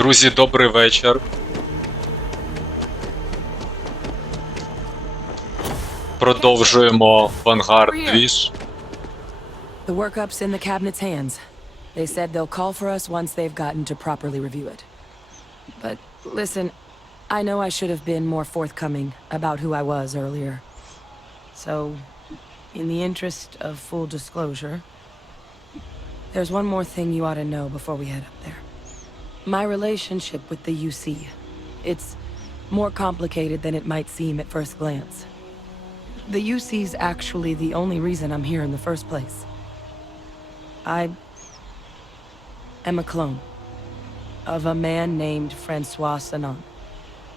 Друзі, добрий вечір. Продовжуємо Vanguard двіж. The workup's in the cabinet's hands. They said they'll call for us once they've gotten to properly review it. But listen, I know I should have been more forthcoming about who I was earlier. So, in the interest of full disclosure, there's one more thing you ought to know before we head up there. My relationship with the UC. It's more complicated than it might seem at first glance. The UC's actually the only reason I'm here in the first place. I am a clone of a man named Francois Sanon,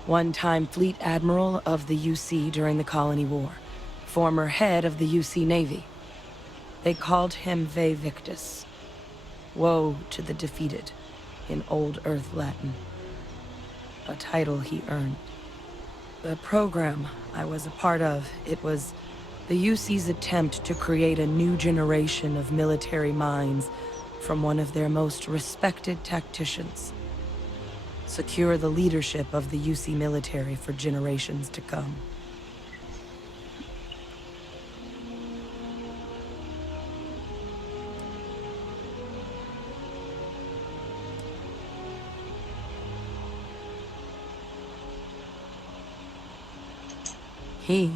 one-time fleet admiral of the UC during the Colony War, former head of the UC Navy. They called him Ve Victus, woe to the defeated, in Old Earth Latin, a title he earned. The program I was a part of, it was the UC's attempt to create a new generation of military minds from one of their most respected tacticians. Secure the leadership of the UC military for generations to come. He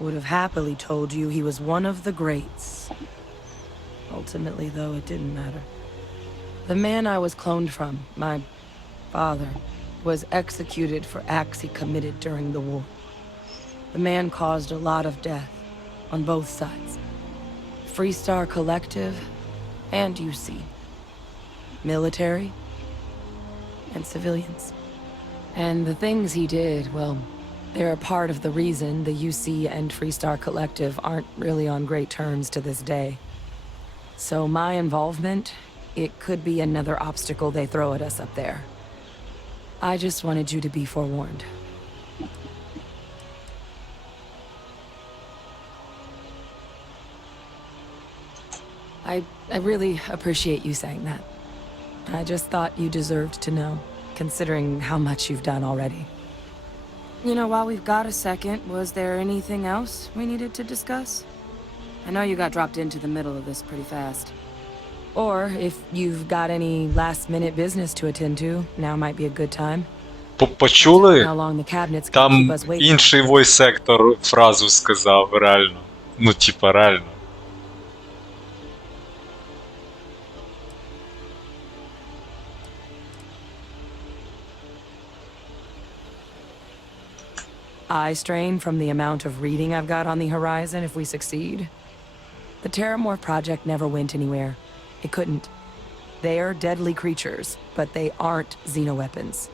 would have happily told you he was one of the greats. Ultimately, though, it didn't matter. The man I was cloned from, my father, was executed for acts he committed during the war. The man caused a lot of death on both sides. Freestar Collective and UC. Military and civilians. And the things he did, well, they're a part of the reason the UC and Freestar Collective aren't really on great terms to this day. So my involvement, it could be another obstacle they throw at us up there. I just wanted you to be forewarned. I really appreciate you saying that. I just thought you deserved to know, considering how much you've done already. You know, while we've got a second, was there anything else we needed to discuss? I know you got dropped into the middle of this pretty fast. Or if you've got any last-minute business to attend to, now might be a good time. Почули? How long the cabinet's gonna Там keep us waiting. інший войс-сектор фразу сказав, реально. Ну, типа, реально. I strain from the amount of reading I've got on the horizon if we succeed. The Terramorph project never went anywhere. It couldn't. They're deadly creatures, but they aren't xenoweapons.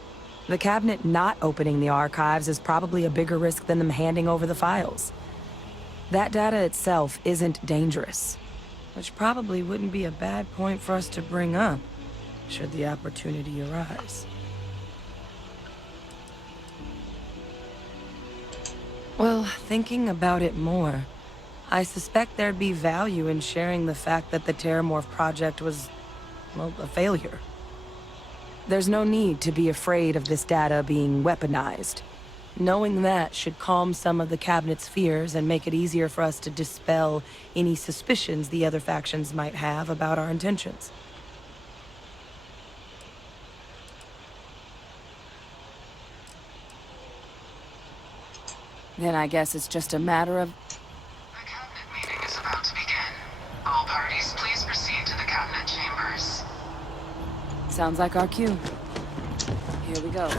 The cabinet not opening the archives is probably a bigger risk than them handing over the files. That data itself isn't dangerous, which probably wouldn't be a bad point for us to bring up, should the opportunity arise. Well, thinking about it more, I suspect there'd be value in sharing the fact that the Terramorph project was, well, a failure. There's no need to be afraid of this data being weaponized. Knowing that should calm some of the cabinet's fears and make it easier for us to dispel any suspicions the other factions might have about our intentions. Then I guess it's just a matter of... The cabinet meeting is about to begin. All parties, please proceed to the cabinet chambers. Sounds like our cue. Here we go.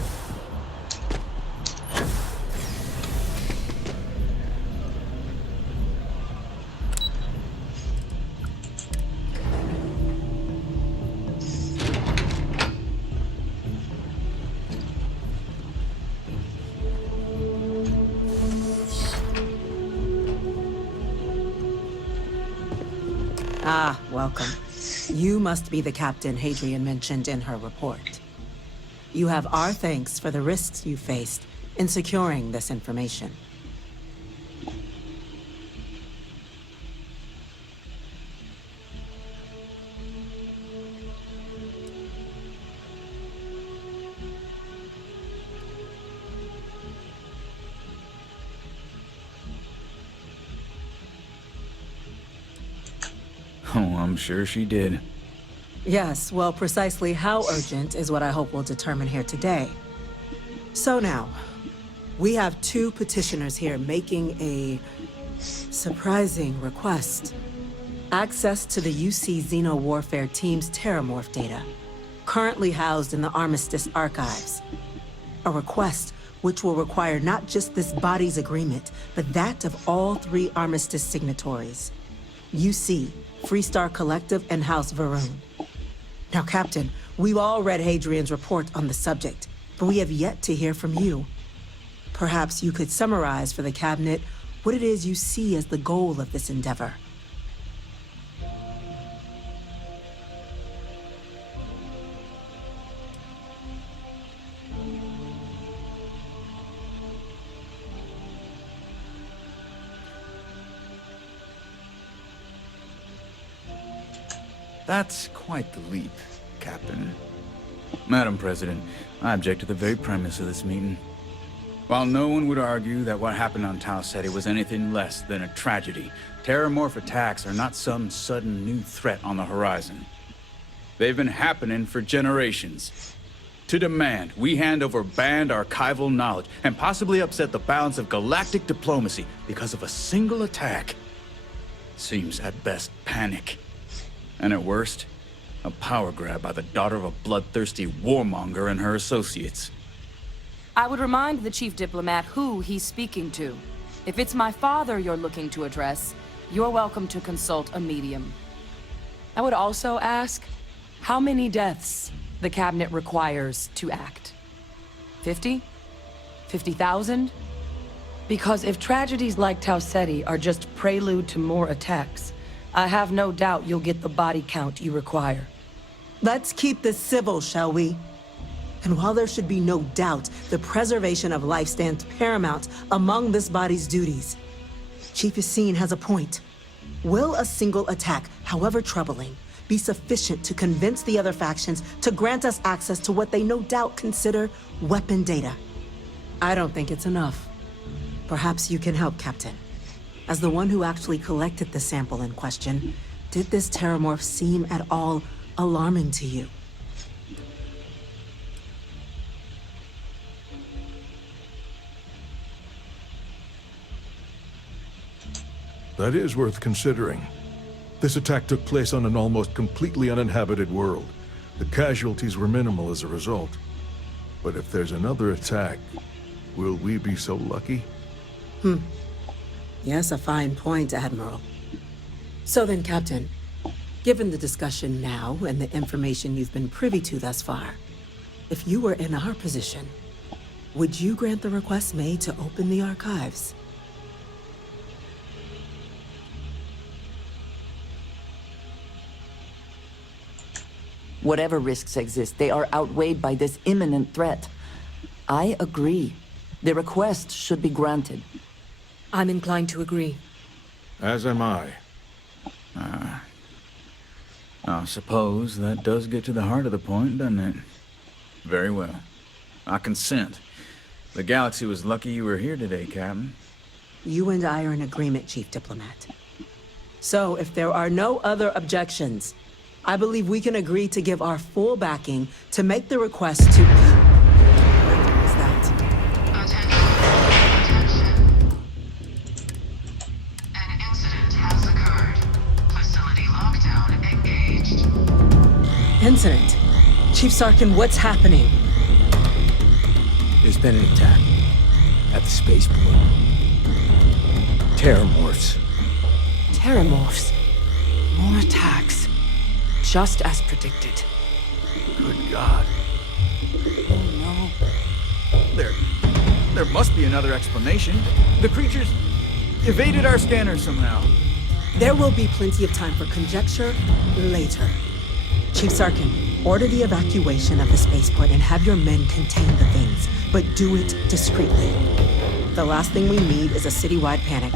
Ah, welcome. You must be the captain Hadrian mentioned in her report. You have our thanks for the risks you faced in securing this information. Oh, I'm sure she did. Yes, well, precisely how urgent is what I hope we'll determine here today. So now, we have two petitioners here making a surprising request. Access to the UC Xeno Warfare Team's Terramorph data, currently housed in the Armistice archives. A request which will require not just this body's agreement, but that of all three Armistice signatories. UC, Freestar Collective, and House Varun. Now, Captain, we've all read Hadrian's report on the subject, but we have yet to hear from you. Perhaps you could summarize for the Cabinet what it is you see as the goal of this endeavor. That's quite the leap, Captain. Madam President, I object to the very premise of this meeting. While no one would argue that what happened on Tau Ceti was anything less than a tragedy, Terramorph attacks are not some sudden new threat on the horizon. They've been happening for generations. To demand we hand over banned archival knowledge and possibly upset the balance of galactic diplomacy because of a single attack seems at best panic. And at worst, a power grab by the daughter of a bloodthirsty warmonger and her associates. I would remind the chief diplomat who he's speaking to. If it's my father you're looking to address, you're welcome to consult a medium. I would also ask how many deaths the Cabinet requires to act. 50? 50,000? Because if tragedies like Tau Ceti are just prelude to more attacks, I have no doubt you'll get the body count you require. Let's keep this civil, shall we? And while there should be no doubt the preservation of life stands paramount among this body's duties, Chief Yassine has a point. Will a single attack, however troubling, be sufficient to convince the other factions to grant us access to what they no doubt consider weapon data? I don't think it's enough. Perhaps you can help, Captain. As the one who actually collected the sample in question, did this Terramorph seem at all alarming to you? That is worth considering. This attack took place on an almost completely uninhabited world. The casualties were minimal as a result. But if there's another attack, will we be so lucky? Yes, a fine point, Admiral. So then, Captain, given the discussion now and the information you've been privy to thus far, if you were in our position, would you grant the request made to open the archives? Whatever risks exist, they are outweighed by this imminent threat. I agree. The request should be granted. I'm inclined to agree. As am I. I suppose that does get to the heart of the point, doesn't it? Very well. I consent. The galaxy was lucky you were here today, Captain. You and I are in agreement, Chief Diplomat. So, if there are no other objections, I believe we can agree to give our full backing to make the request to... What was that? Attention. An incident has occurred. Facility lockdown engaged. Incident? Chief Sarkin, what's happening? There's been an attack at the spaceport. Terramorphs. Terramorphs. More attacks. Just as predicted. Good God. Oh no. There must be another explanation. The creatures evaded our scanner somehow. There will be plenty of time for conjecture later. Chief Sarkin, order the evacuation of the spaceport and have your men contain the things, but do it discreetly. The last thing we need is a citywide panic.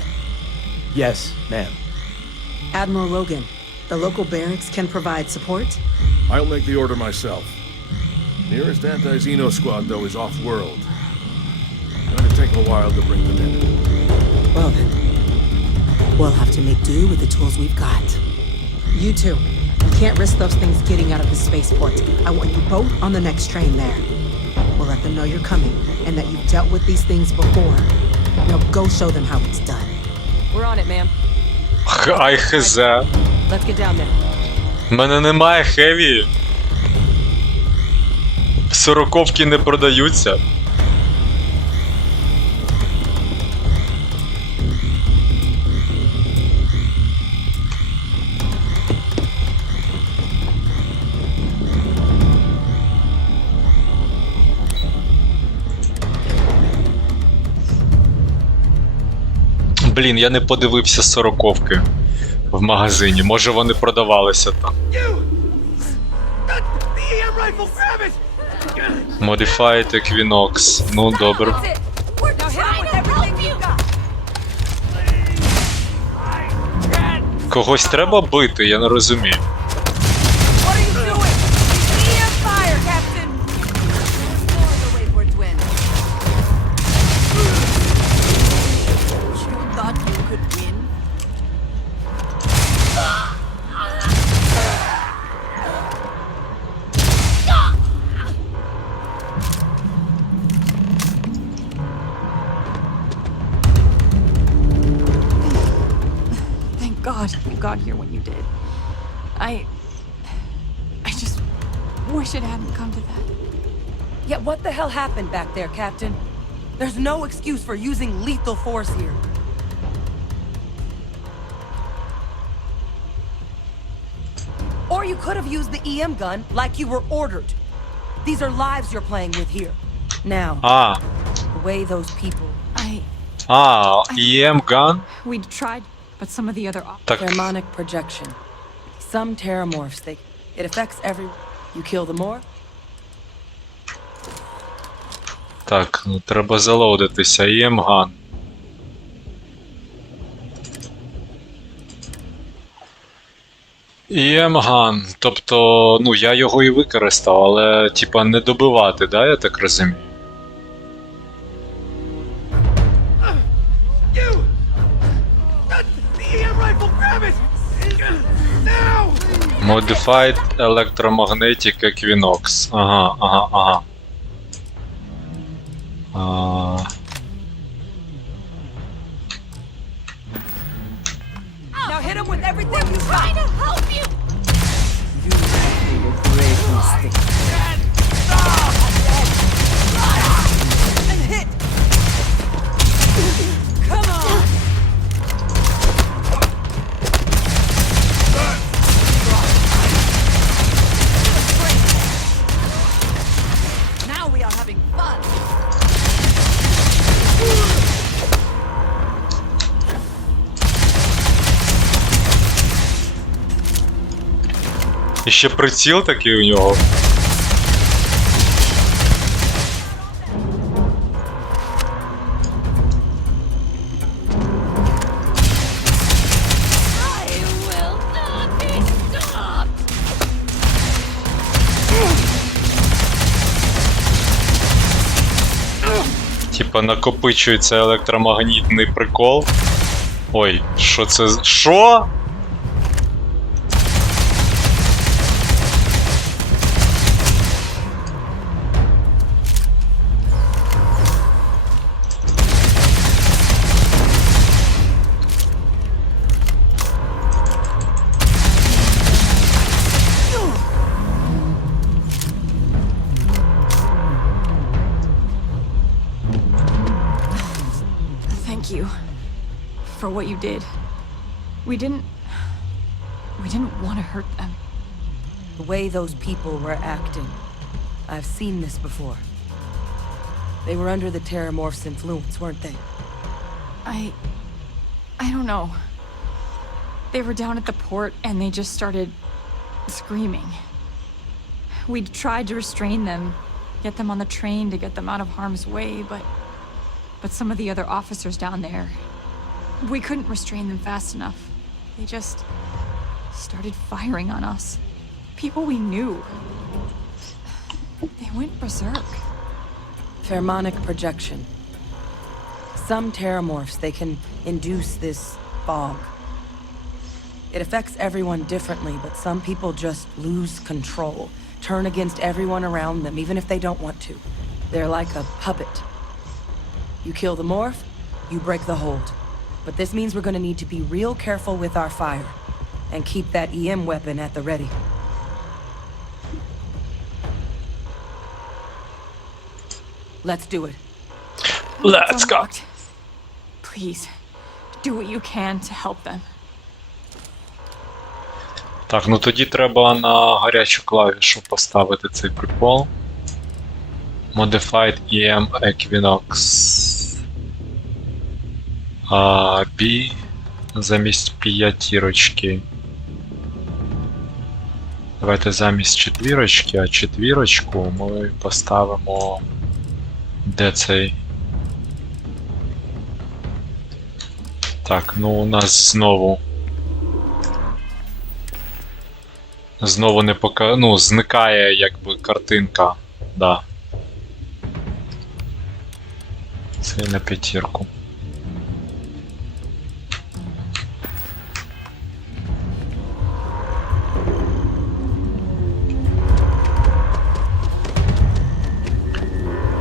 Yes, ma'am. Admiral Logan, the local barracks can provide support? I'll make the order myself. Nearest anti-Xeno squad, though, is off-world. Gonna take a while to bring them in. Well then, we'll have to make do with the tools we've got. You two. Can't risk those things getting out of the spaceport. I want you both on the next train there. We'll let them know you're coming and that you've dealt with these things before. Now go show them how it's done. We're on it, ma'am. Ай хезе. Let's get down there. В мене немає хеві. Сороковки не продаються. Блін, я не подивився сороковки в магазині. Може вони продавалися там. Modified Equinox. Ну, добре. Now hit him with everything you've got. Когось треба бити, я не розумію. What are you doing? EM fire, Captain! No other way for it to end. You thought you could win? Thank God you got here when you did. I just wish it hadn't come to that. Yeah, what the hell happened back there, Captain? There's no excuse for using lethal force here. Or you could have used the EM gun like you were ordered. These are lives you're playing with here. Now, А, the way those people... EM gun? We'd tried, but some of the other Так, Thermonic projection. Some terramorphs, it affects everyone. You kill them more, так, ну треба залоудитися. EM gun. EM gun. Тобто, ну я його і використав, але типа не добивати, да, я так розумію? Modified Electromagnetic Equinox. Ага. now hit him with everything you've got. to help you! And hit. Come on. Now we are having fun! І ще приціл такий у нього. I will not be stopped! Типа накопичується електромагнітний прикол. Ой, що це? Що? Thank you for what you did. We didn't want to hurt them. The way those people were acting. I've seen this before. They were under the Terramorph's influence, weren't they? I don't know. They were down at the port and they just started screaming. We'd tried to restrain them, get them on the train to get them out of harm's way, but some of the other officers down there, we couldn't restrain them fast enough. They just started firing on us. People we knew. They went berserk. Thermonic projection. Some terramorphs, they can induce this fog. It affects everyone differently, but some people just lose control, turn against everyone around them, even if they don't want to. They're like a puppet. You kill the morph, you break the hold. But this means we're gonna need to be real careful with our fire, and keep that EM weapon at the ready. Let's do it. Let's It's go. unlocked. Please, do what you can to help them. Так, ну тоді треба на гарячу клавішу поставити цей прикол. Modified EM Equinox. B замість п'ятірочки. Давайте замість четвірочки, а четвірочку ми поставимо. Де цей? Так, ну у нас знову не ну, зникає якби картинка, да. Це на п'ятірку.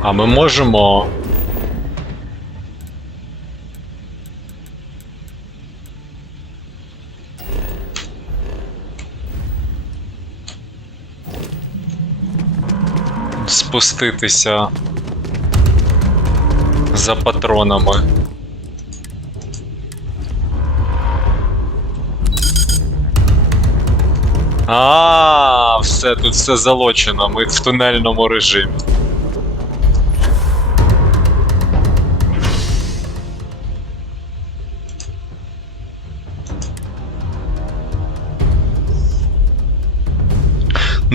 А ми можемо спуститися за патронами. Все, тут все залочено, ми в тунельному режимі.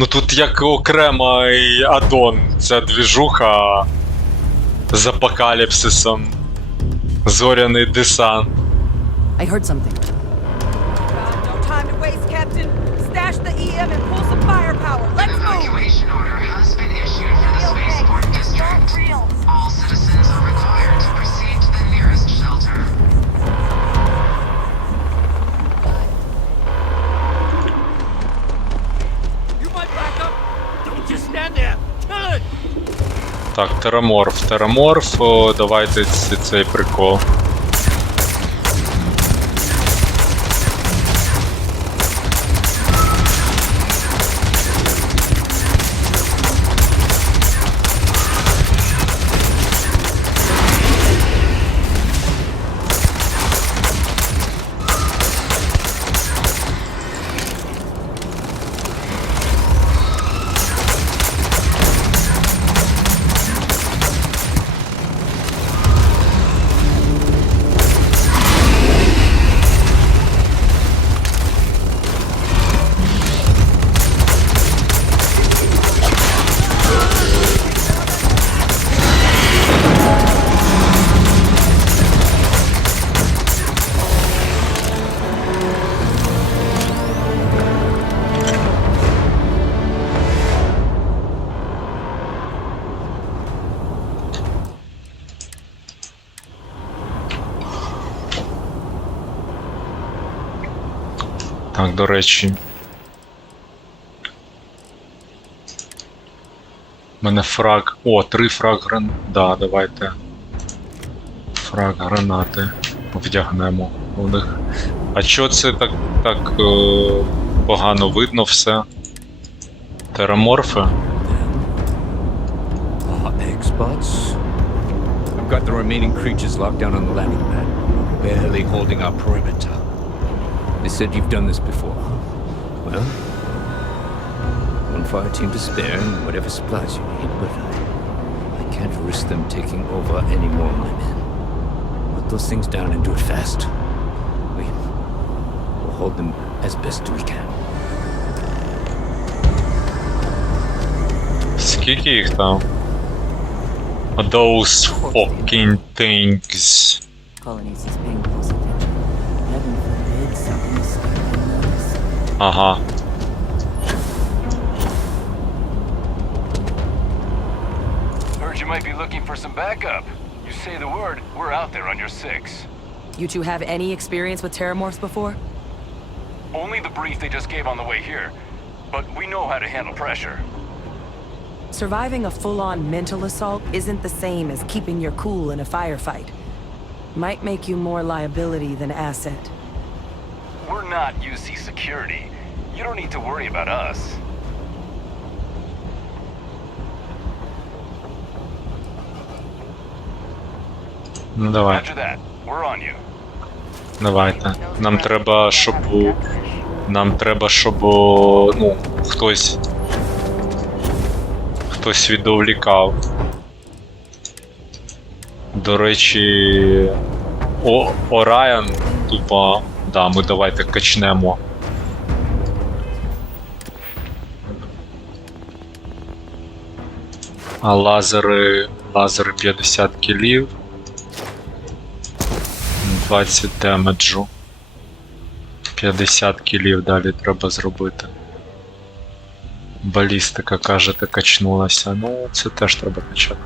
Ну тут як окремий аддон, ця двіжуха з апокаліпсисом. Зоряний десант. I heard something. No time to waste, Captain. Stash the EM and pull some firepower. Let's An move! evacuation order has been issued for the spaceport district. All citizens are required to proceed to the nearest shelter. Так, Терраморф, давайте цей прикол. Так, до речі. У мене фраг... О, 3 фраг гранати. Да, давайте. Фраг гранати вдягнемо у них. А чо це так погано видно все? Терраморфи? Egg spots. I've got the remaining creatures locked down on the landing pad, barely holding our perimeter. They said you've done this before. Well, one fire team to spare and whatever supplies you need, but I can't risk them taking over any more of my men. Put those things down and do it fast. We'll hold them as best we can. Скільки їх там? Those fucking things. Colonies is paying close attention. Heaven forbid something is notice. Ага. Heard you might be looking for some backup. You say the word, we're out there on your 6. You two have any experience with Terramorphs before? Only the brief they just gave on the way here. But we know how to handle pressure. Surviving a full-on mental assault isn't the same as keeping your cool in a firefight. Might make you more liability than asset. We're not UC security. You don't need to worry about us. Ну давай, After that, we're on you. давайте. Нам треба, щоб... ну, хтось відволікав. До речі, Орайон, тупо, да, ми давайте качнемо. А лазери 50 кілів. 20 демеджу. 50 кілів далі треба зробити. Балістика, кажете, качнулася. Ну, це теж треба качати.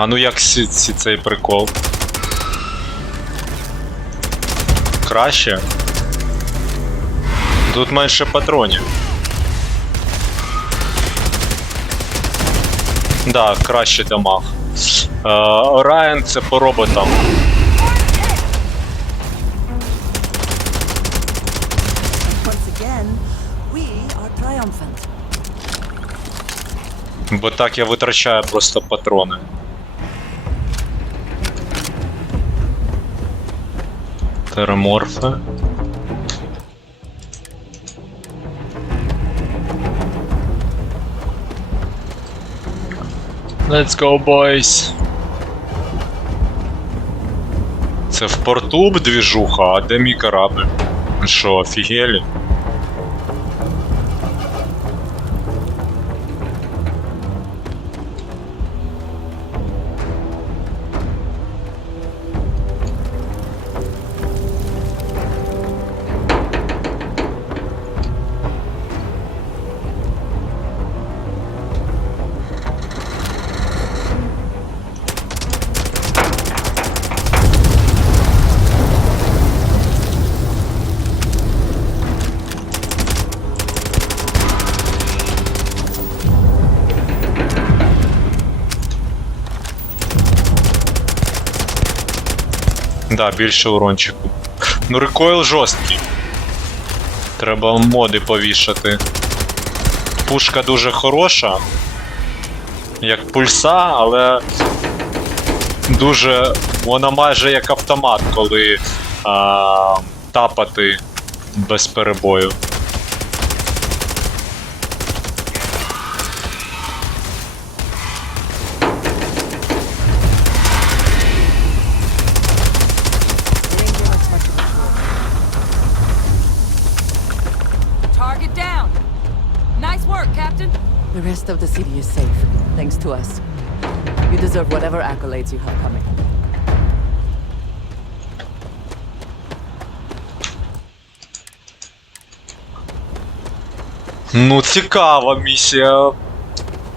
А ну як цей прикол? Краще? Тут менше патронів. Да, краще дамаг. Райан це по роботам. Once again, we are triumphant. Бо так я витрачаю просто патрони. Терраморфи. Let's go, boys. Це в порту двіжуха, а де мій корабль? Що, офігелі? Да, більше урончику. Ну, рекойл жорсткий. Треба моди повішати. Пушка дуже хороша. Як пульса, але дуже... Вона майже як автомат, коли тапати без перебою. Target down. Nice work, Captain. The rest of the city is safe, thanks to us. You deserve whatever accolades you have coming. Ну, цікава місія.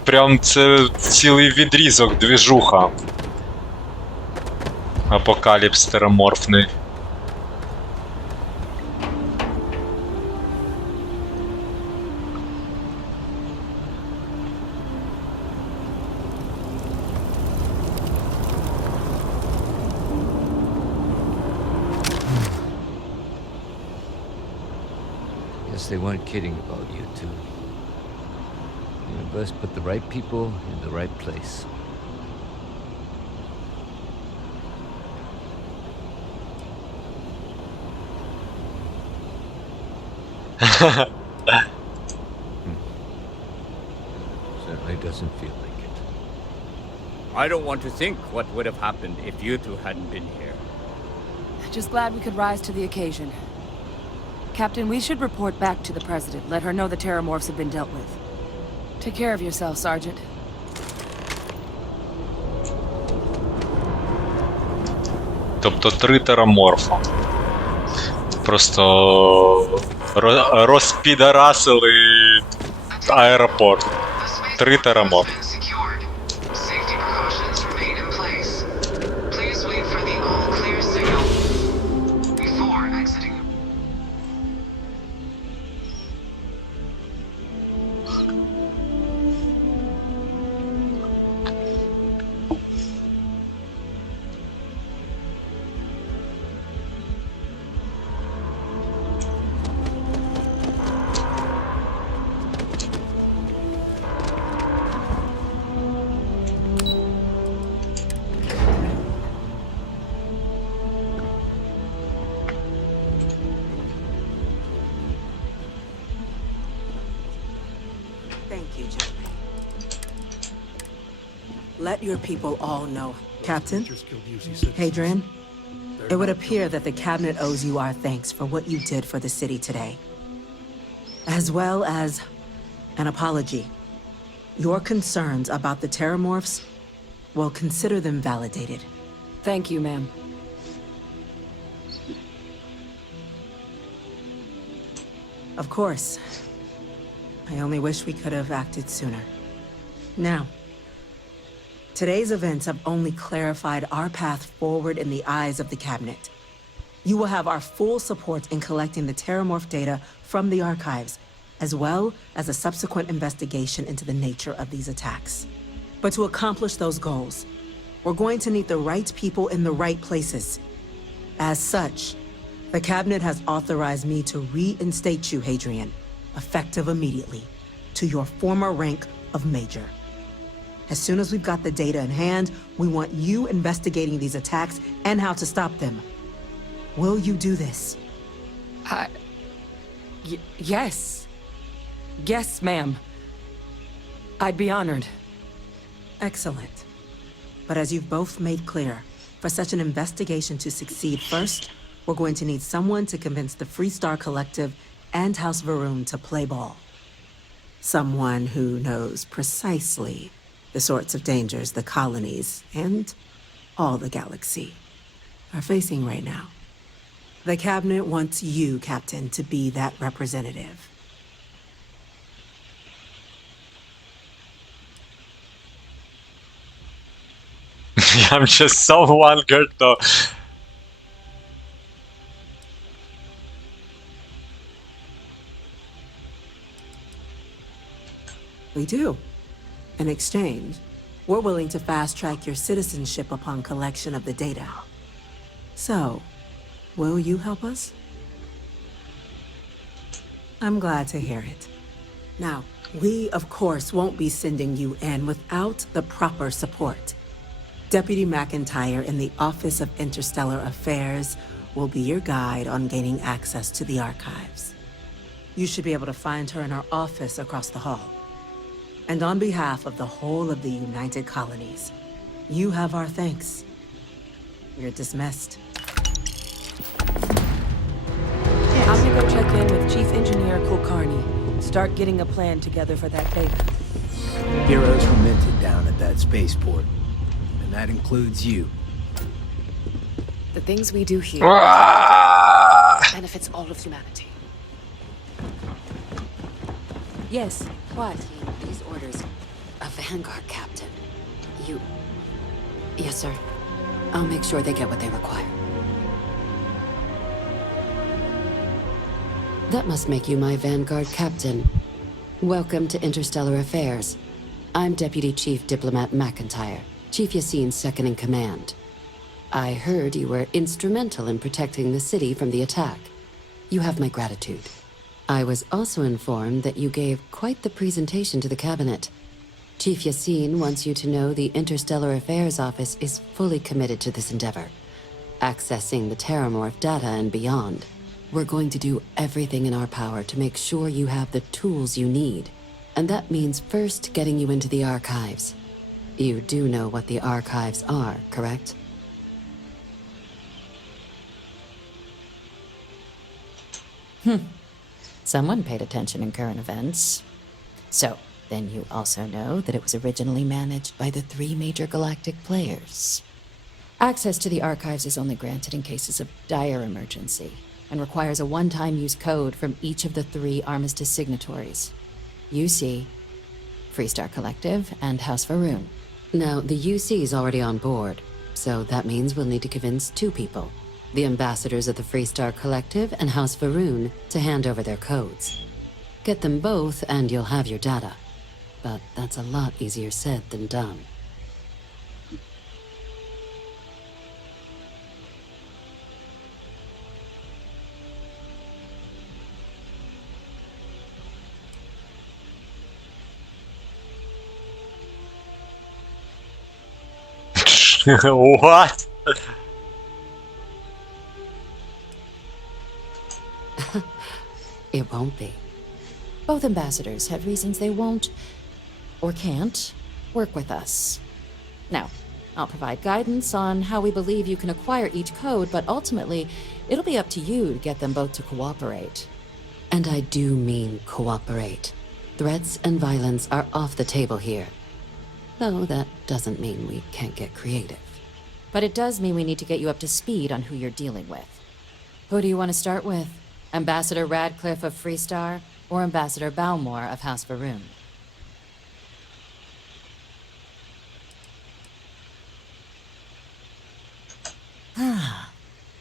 Прям це цілий відрізок, двіжуха. Апокаліпс терраморфний. Guess they weren't kidding about you two. The universe put the right people in the right place. doesn't feel like it. I don't want to think what would have happened if you two hadn't been here. Just glad we could rise to the occasion. Captain, we should report back to the President. Let her know the Terramorphs have been dealt with. Take care of yourself, Sergeant. Тобто 3 тераморфа. Просто розпідарасили аеропорт. 3 тераморфа. Secured. Safety precautions remain in place. Please wait for the all-clear signal before exiting. Thank you, gentlemen. Let your people all know. Captain, Hadrian, it would appear that the Cabinet owes you our thanks for what you did for the city today, as well as an apology. Your concerns about the Terramorphs, well, consider them validated. Thank you, ma'am. Of course. I only wish we could have acted sooner. Now, today's events have only clarified our path forward in the eyes of the Cabinet. You will have our full support in collecting the Terramorph data from the archives, as well as a subsequent investigation into the nature of these attacks. But to accomplish those goals, we're going to need the right people in the right places. As such, the Cabinet has authorized me to reinstate you, Hadrian, effective immediately, to your former rank of Major. As soon as we've got the data in hand, we want you investigating these attacks and how to stop them. Will you do this? Yes. Yes, ma'am. I'd be honored. Excellent. But as you've both made clear, for such an investigation to succeed first, we're going to need someone to convince the Freestar Collective and House Varun to play ball. Someone who knows precisely the sorts of dangers the colonies and all the galaxy are facing right now. The Cabinet wants you, Captain, to be that representative. I'm just so wondered though. We do. In exchange, we're willing to fast-track your citizenship upon collection of the data. So, will you help us? I'm glad to hear it. Now, we, of course, won't be sending you in without the proper support. Deputy McIntyre in the Office of Interstellar Affairs will be your guide on gaining access to the archives. You should be able to find her in her office across the hall. And on behalf of the whole of the United Colonies, you have our thanks. You're dismissed. I'm gonna go check in with Chief Engineer Kulkarni. Start getting a plan together for that data. Heroes were minted down at that spaceport. And that includes you. The things we do here benefits all of humanity. Yes, what? These orders. A Vanguard captain. You... Yes, sir. I'll make sure they get what they require. That must make you my Vanguard captain. Welcome to Interstellar Affairs. I'm Deputy Chief Diplomat McIntyre, Chief Yassine's second-in-command. I heard you were instrumental in protecting the city from the attack. You have my gratitude. I was also informed that you gave quite the presentation to the Cabinet. Chief Yassine wants you to know the Interstellar Affairs Office is fully committed to this endeavor, accessing the Terramorph data and beyond. We're going to do everything in our power to make sure you have the tools you need. And that means first getting you into the archives. You do know what the archives are, correct? Someone paid attention in current events. So, then you also know that it was originally managed by the 3 major galactic players. Access to the archives is only granted in cases of dire emergency, and requires a one-time use code from each of the 3 Armistice signatories. UC, Freestar Collective, and House Varun. Now, the UC is already on board, so that means we'll need to convince 2 people. The ambassadors of the Freestar Collective and House Varun to hand over their codes. Get them both and you'll have your data. But that's a lot easier said than done. What? It won't be. Both ambassadors have reasons they won't, or can't, work with us. Now, I'll provide guidance on how we believe you can acquire each code, but ultimately, it'll be up to you to get them both to cooperate. And I do mean cooperate. Threats and violence are off the table here. Though that doesn't mean we can't get creative. But it does mean we need to get you up to speed on who you're dealing with. Who do you want to start with? Ambassador Radcliffe of Freestar, or Ambassador Balmore of House Varun?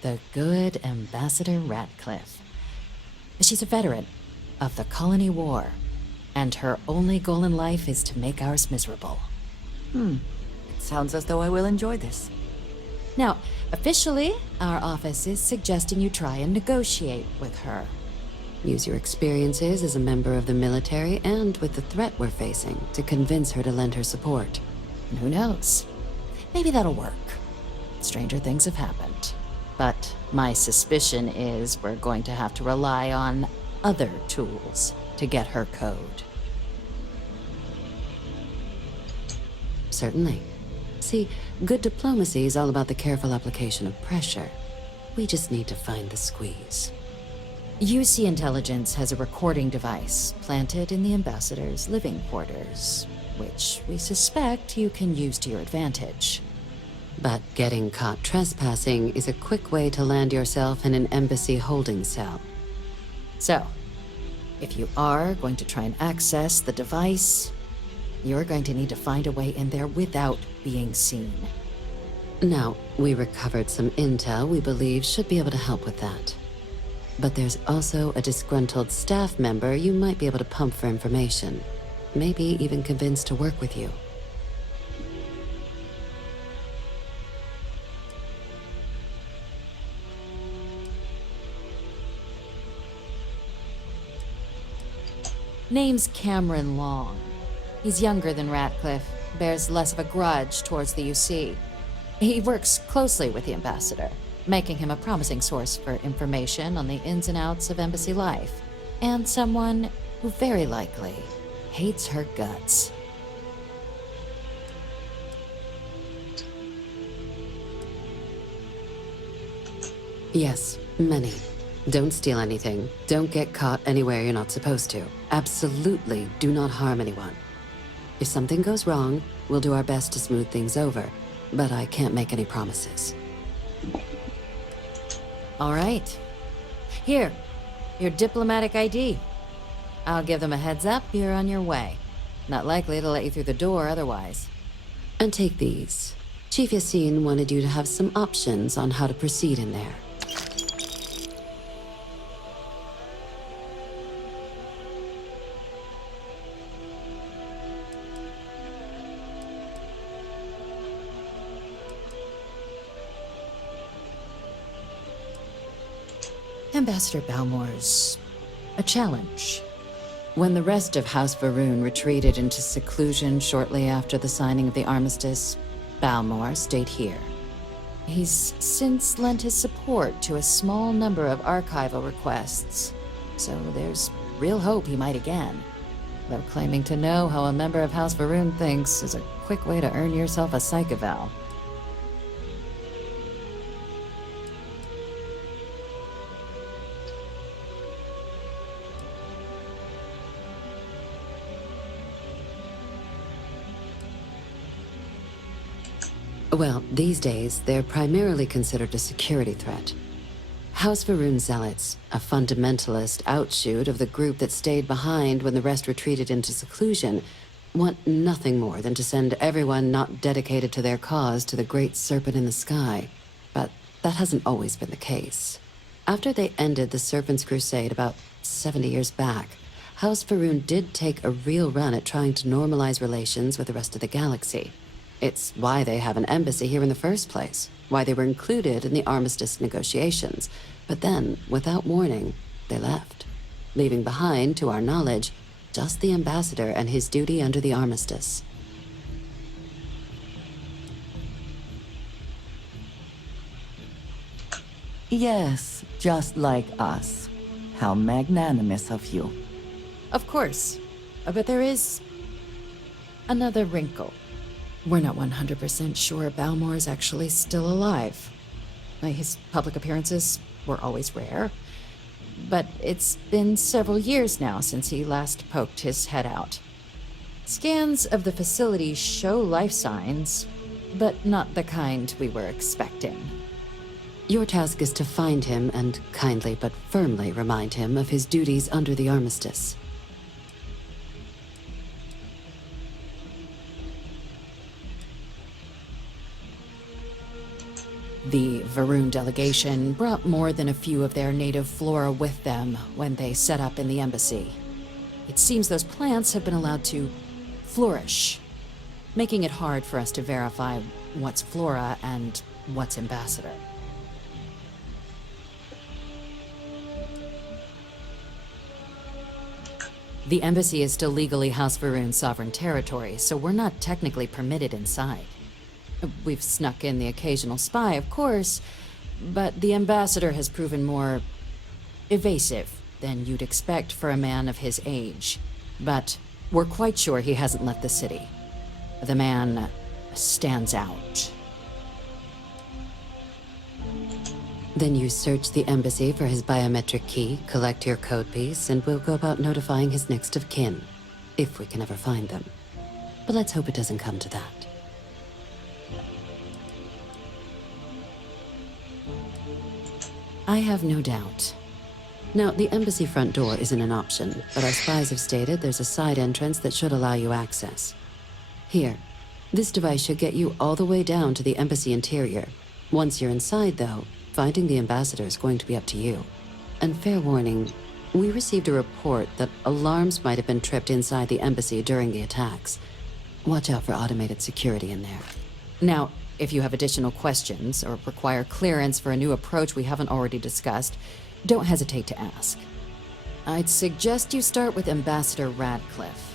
The good Ambassador Radcliffe. She's a veteran of the Colony War, and her only goal in life is to make ours miserable. It sounds as though I will enjoy this. Now, officially, our office is suggesting you try and negotiate with her. Use your experiences as a member of the military and with the threat we're facing to convince her to lend her support. And who knows? Maybe that'll work. Stranger things have happened. But my suspicion is we're going to have to rely on other tools to get her code. Certainly. See, good diplomacy is all about the careful application of pressure. We just need to find the squeeze. UC Intelligence has a recording device planted in the ambassador's living quarters, which we suspect you can use to your advantage. But getting caught trespassing is a quick way to land yourself in an embassy holding cell. So, if you are going to try and access the device, you're going to need to find a way in there without being seen. Now, we recovered some intel we believe should be able to help with that. But there's also a disgruntled staff member you might be able to pump for information. Maybe even convince to work with you. Name's Cameron Long. He's younger than Radcliffe, bears less of a grudge towards the UC. He works closely with the ambassador, making him a promising source for information on the ins and outs of embassy life, and someone who very likely hates her guts. Yes, many. Don't steal anything. Don't get caught anywhere you're not supposed to. Absolutely do not harm anyone. If something goes wrong, we'll do our best to smooth things over, but I can't make any promises. All right. Here, your diplomatic ID. I'll give them a heads up you're on your way. Not likely to let you through the door otherwise. And take these. Chief Yassine wanted you to have some options on how to proceed in there. Ambassador Balmore's a challenge. When the rest of House Varun retreated into seclusion shortly after the signing of the armistice, Balmore stayed here. He's since lent his support to a small number of archival requests, so there's real hope he might again. though claiming to know how a member of House Varun thinks is a quick way to earn yourself a psych eval. Well, these days, they're primarily considered a security threat. House Varun Zealots, a fundamentalist outshoot of the group that stayed behind when the rest retreated into seclusion, want nothing more than to send everyone not dedicated to their cause to the great serpent in the sky. But that hasn't always been the case. After they ended the Serpent's Crusade about 70 years back, House Varun did take a real run at trying to normalize relations with the rest of the galaxy. It's why they have an embassy here in the first place, why they were included in the armistice negotiations. But then, without warning, they left, leaving behind, to our knowledge, just the ambassador and his duty under the armistice. Yes, just like us. How magnanimous of you. Of course, but there is another wrinkle. We're not 100% sure Balmore is actually still alive. His public appearances were always rare, but it's been several years now since he last poked his head out. Scans of the facility show life signs, but not the kind we were expecting. Your task is to find him and kindly but firmly remind him of his duties under the armistice. The Varun delegation brought more than a few of their native flora with them when they set up in the embassy. It seems those plants have been allowed to flourish, making it hard for us to verify what's flora and what's ambassador. The embassy is still legally House Varun's sovereign territory, so we're not technically permitted inside. We've snuck in the occasional spy, of course, but the ambassador has proven more evasive than you'd expect for a man of his age. But we're quite sure he hasn't left the city. The man stands out. Then you search the embassy for his biometric key, collect your code piece, and we'll go about notifying his next of kin, if we can ever find them. But let's hope it doesn't come to that. I have no doubt. Now, the embassy front door isn't an option, but our spies have stated there's a side entrance that should allow you access. Here, this device should get you all the way down to the embassy interior. Once you're inside, though, finding the ambassador is going to be up to you. And fair warning, we received a report that alarms might have been tripped inside the embassy during the attacks. Watch out for automated security in there. Now, if you have additional questions or require clearance for a new approach we haven't already discussed, don't hesitate to ask. I'd suggest you start with Ambassador Radcliffe.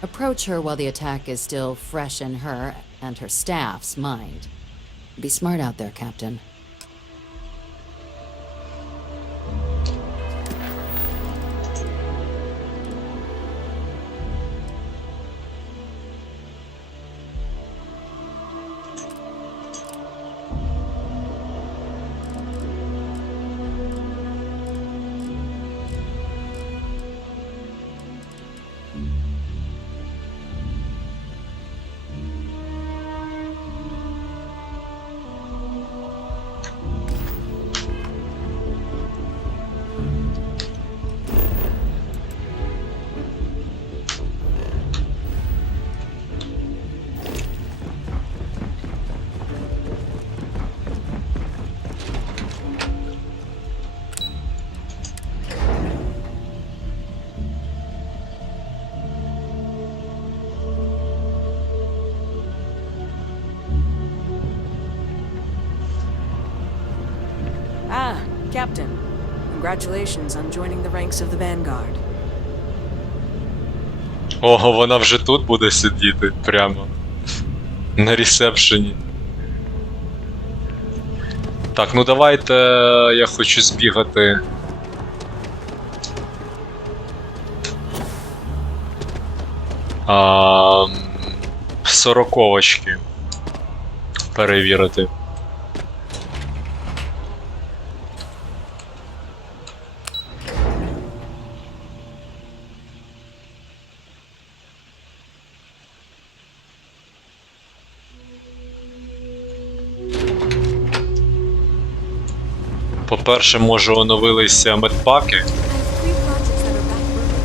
Approach her while the attack is still fresh in her and her staff's mind. Be smart out there, Captain. Captain, congratulations on joining the ranks of the Vanguard. Ого, вона вже тут буде сидіти, прямо на ресепшені. Так, ну давайте я хочу збігати. Сороковочки. Перевірити. По-перше, може оновилися медпаки.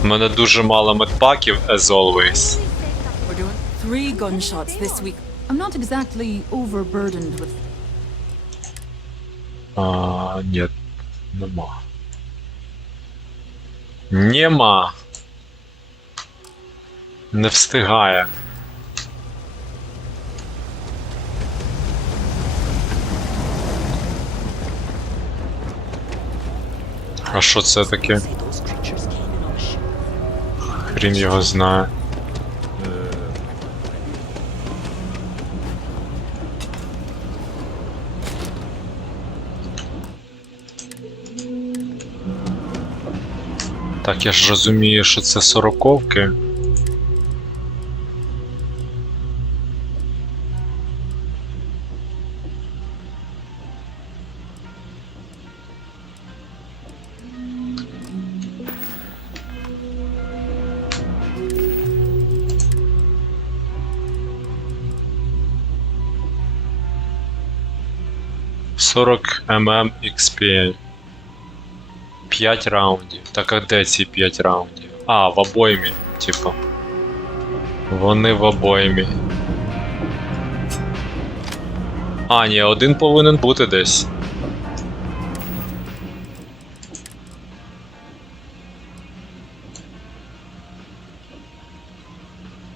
У мене дуже мало медпаків, as always. We're doing 3 gunshots this week. I'm not exactly overburdened with... Ні, нема. Нема. Не встигає. А що це таке? Хрін його знає. Так, я ж розумію, що це сороковки. «40 мм XP». 5 раундів. Так, а де ці 5 раундів? А, в обоймі, типу. Вони в обоймі. А, ні, один повинен бути десь.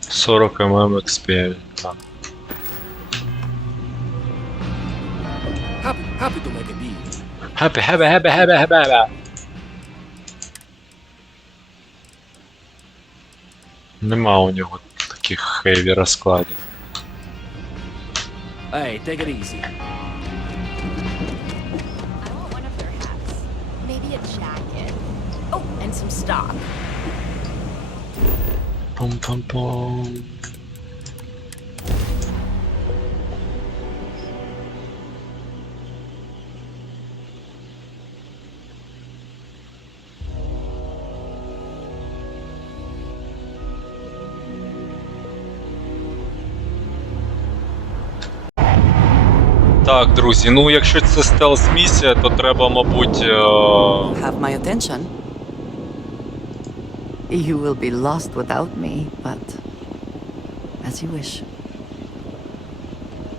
«40 мм XP». Так. Happy to make a deal. Happy. Нема у нього таких хейві розкладів. Hey, take it easy. I want one of their hats. Maybe a jacket. Oh, and some stock. Пом-пом-пом. Так, друзі, ну якщо це стелс-місія, то треба, мабуть... Have my attention. You will be lost without me, but as you wish.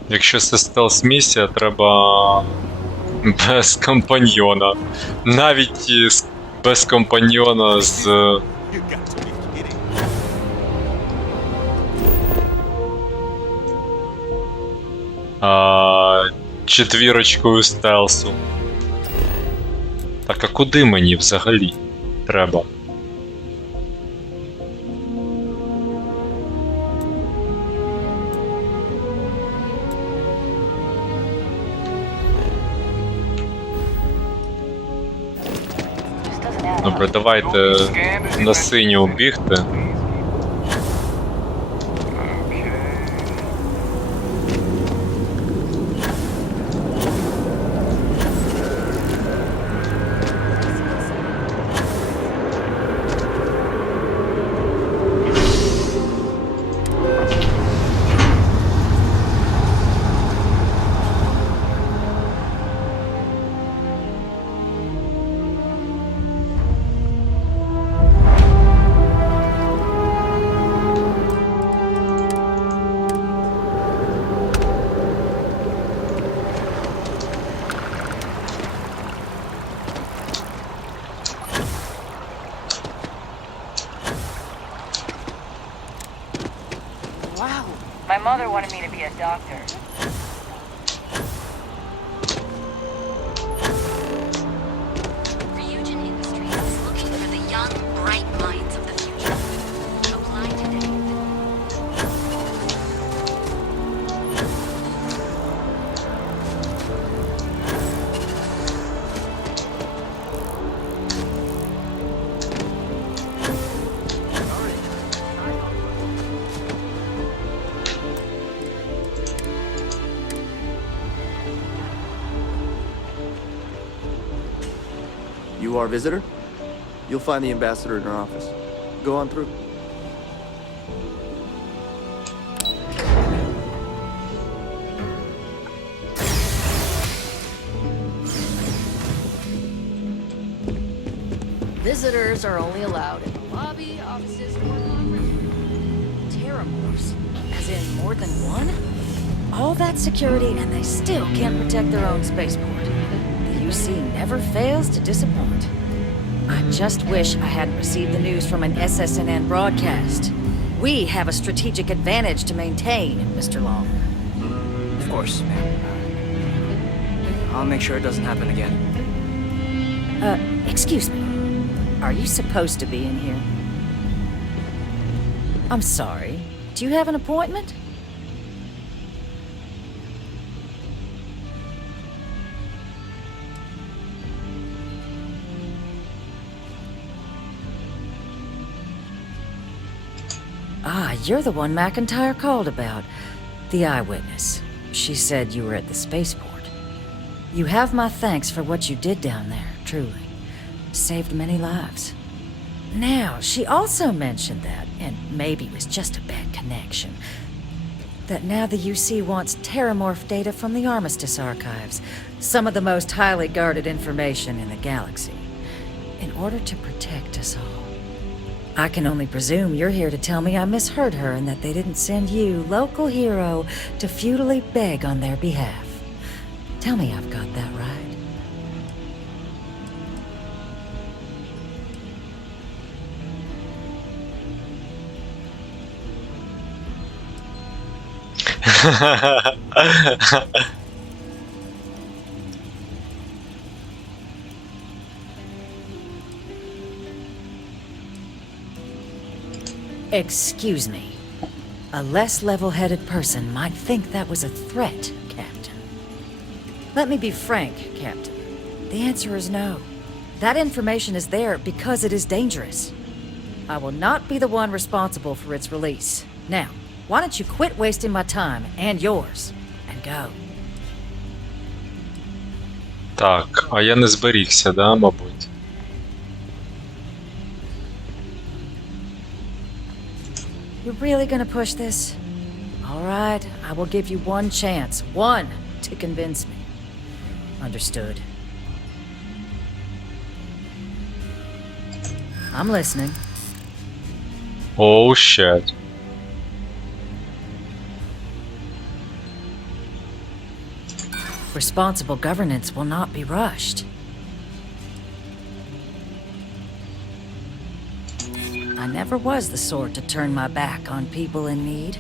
Якщо це стелс-місія, треба без компаньйона. Навіть без компаньйона з... четвірочкою стелсу. Так, а куди мені взагалі треба? Добре, давайте на синю бігти. Wow. My mother wanted me to be a doctor. Ryujin Industries is looking for the young, bright minds of the future. Apply today. You our visitor? You'll find the ambassador in her office. Go on through. Visitors are only allowed in the lobby, offices, or conference. Terramorphs? As in more than one? All that security and they still can't protect their own spaceport. The UC never fails to disappoint. I just wish I hadn't received the news from an SSNN broadcast. We have a strategic advantage to maintain, Mr. Long. Of course, ma'am. I'll make sure it doesn't happen again. Excuse me. Are you supposed to be in here? I'm sorry. Do you have an appointment? Ah, you're the one McIntyre called about. The eyewitness. She said you were at the spaceport. You have my thanks for what you did down there, truly. Saved many lives. Now, she also mentioned that, and maybe it was just a bad connection, that now the UC wants Terramorph data from the Armistice archives, some of the most highly guarded information in the galaxy, in order to protect us all. I can only presume you're here to tell me I misheard her and that they didn't send you, local hero, to futilely beg on their behalf. Tell me I've got that right. Excuse me. A less level-headed person might think that was a threat, Captain. Let me be frank, Captain. The answer is no. That information is there because it is dangerous. I will not be the one responsible for its release. Now, why don't you quit wasting my time and yours and go? Так, а я не зберігся, да, мабуть. You're really gonna push this? All right, I will give you one chance. One to convince me. Understood. I'm listening. Oh shit. Responsible governance will not be rushed. I never was the sort to turn my back on people in need.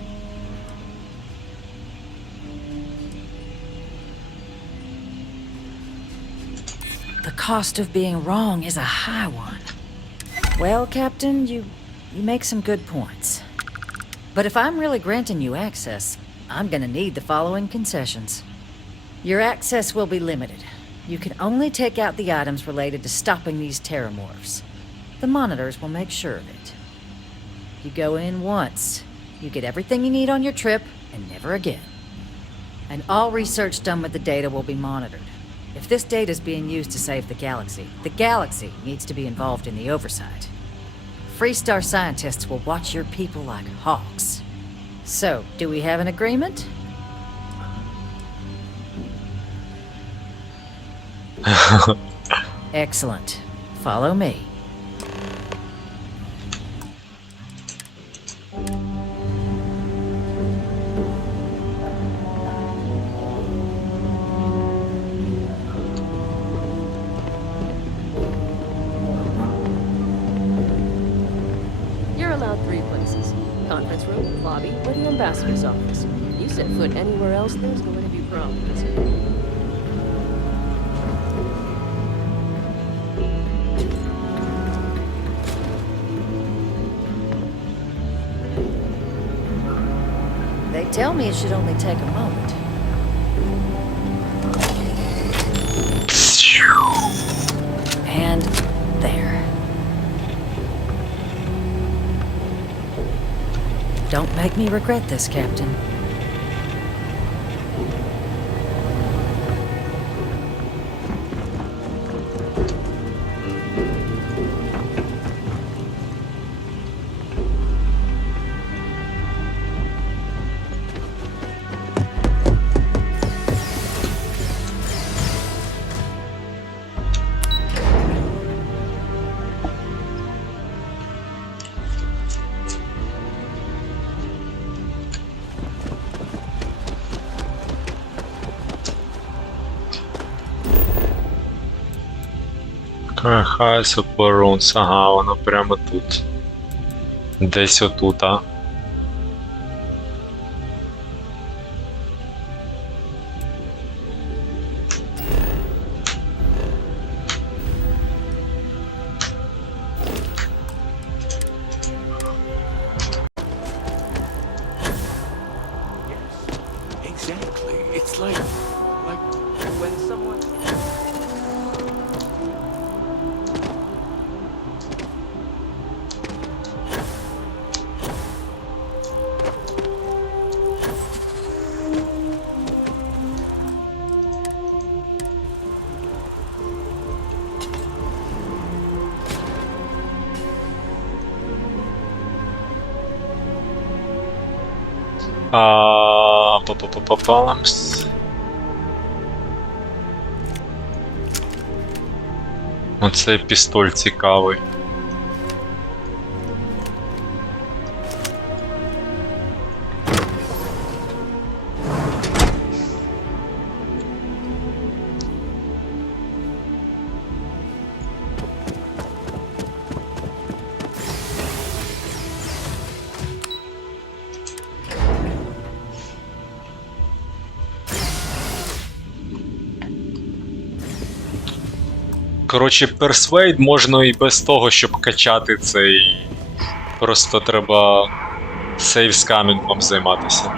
The cost of being wrong is a high one. Well, Captain, you make some good points. But if I'm really granting you access, I'm gonna need the following concessions. Your access will be limited. You can only take out the items related to stopping these terramorphs. The monitors will make sure of it. You go in once, you get everything you need on your trip, and never again. And all research done with the data will be monitored. If this data is being used to save the galaxy needs to be involved in the oversight. Freestar scientists will watch your people like hawks. So, do we have an agreement? Excellent. Follow me. You're allowed 3 places. Conference room, lobby, or the ambassador's office. You set foot anywhere else, there's going to be problems. They tell me it should only take a moment. And there. Don't make me regret this, Captain. House of Barons, ага, воно прямо тут. Десь отут, а. Exactly. It's like when someone... Па-па-па-памс. Оцей пістоль цікавий. Коротше, Persuade можна і без того, щоб качати цей. Просто треба сейв-скамінгом займатися.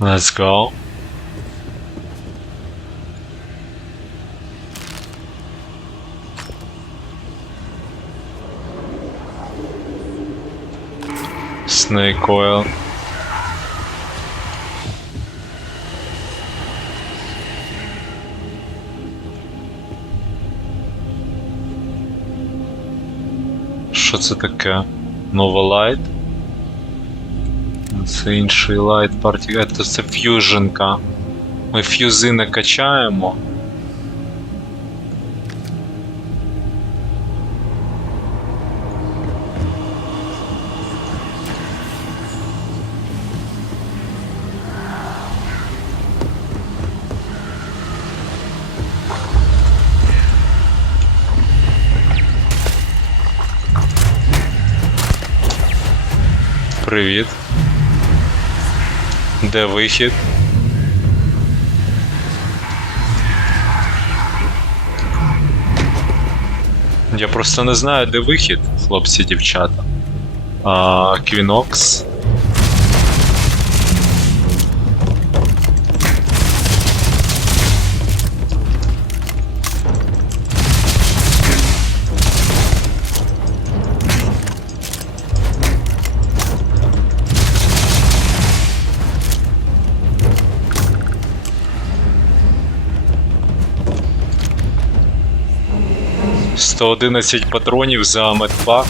Let's go. Snake oil. Що це таке? Nova Light? Це інший Light Party. Це ф'юженка. Ми ф'юзи не качаємо. Привіт. Де вихід? Я просто не знаю, де вихід, хлопці, дівчата. Квінокс. $111 патронів за медпак.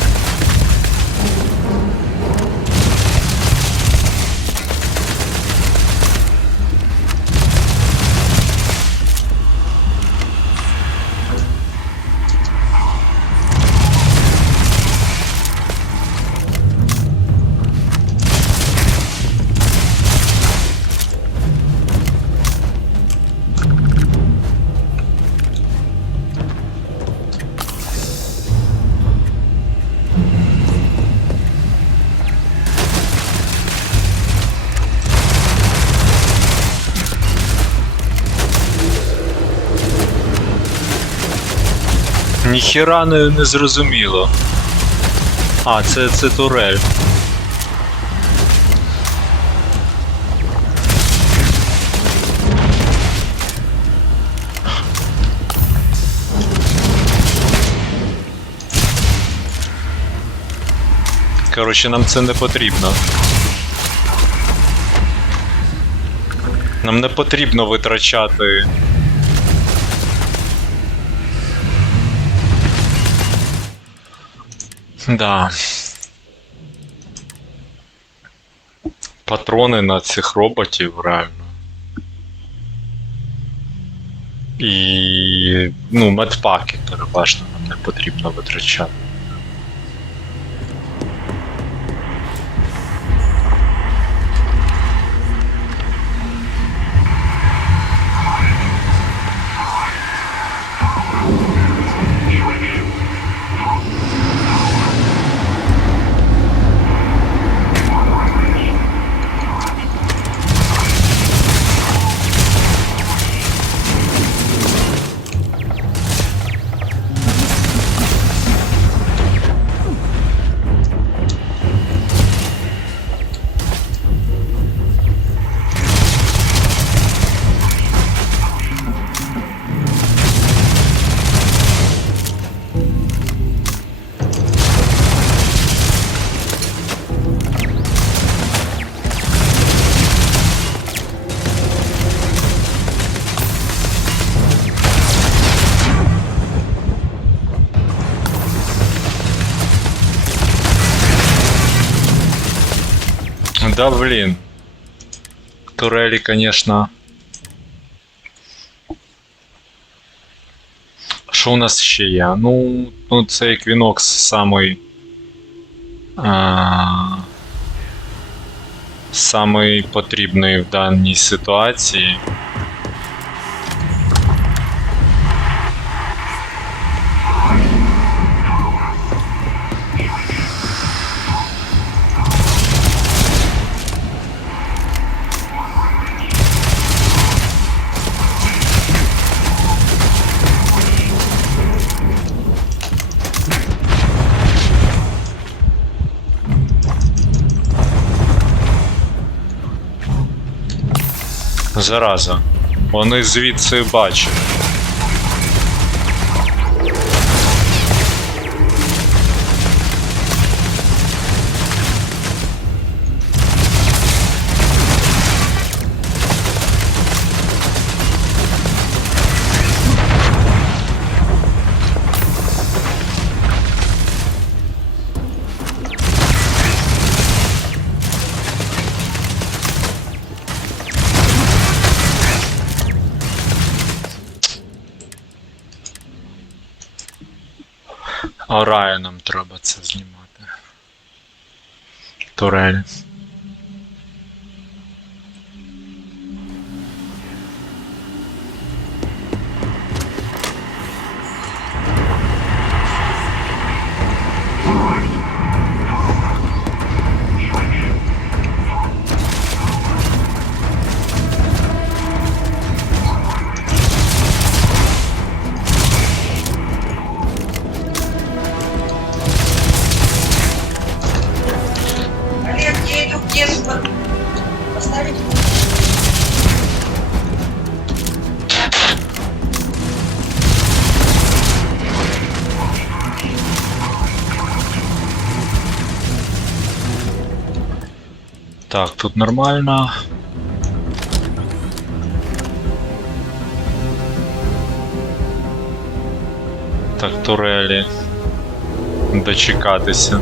Ніхіра не зрозуміло. А, це турель. Коротше, нам це не потрібно. Нам не потрібно витрачати. Да. Патрони на цих роботів, реально. І, ну, медпаки переважно нам не потрібно витрачати. Да, блин. Турели, конечно. Що у нас ще є? Ну цей Еквінокс самий... самий потрібний в даній ситуації. Зараза. Вони звідси бачать. Орає нам треба це знімати. Турель. Так, тут нормально. Так, турелі. Дочекатися.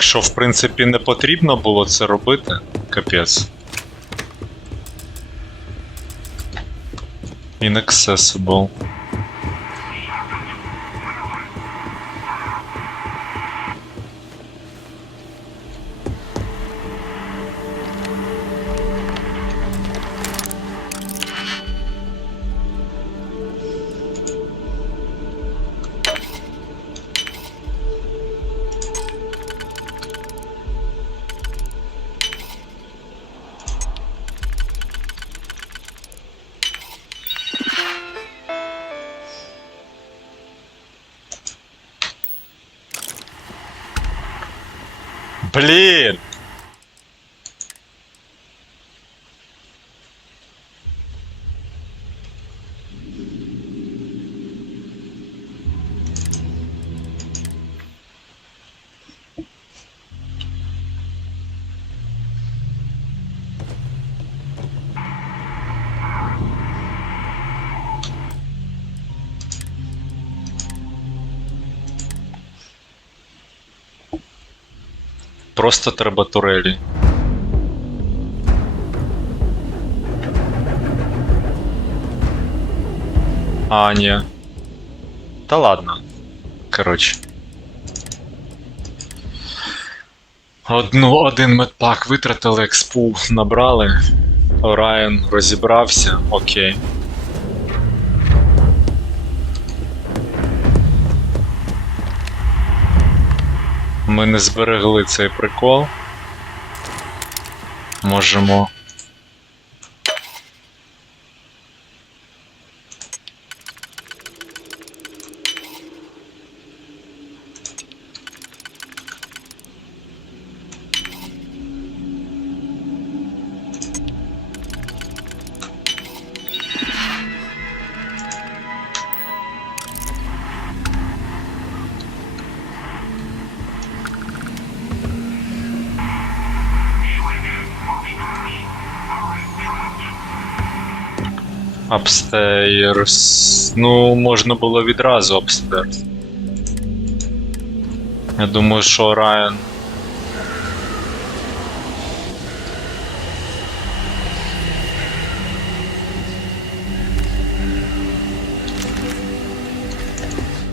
Так що, в принципі, не потрібно було це робити. Капець. Inaccessible. Блін! Просто треба турелі. А, ні. Та ладно. Коротше. Один медпак витратили, експу набрали. Орайон розібрався, окей. Ми не зберегли цей прикол. Можемо... Upstairs. Ну, можна було відразу upstairs. Я думаю, що Райан...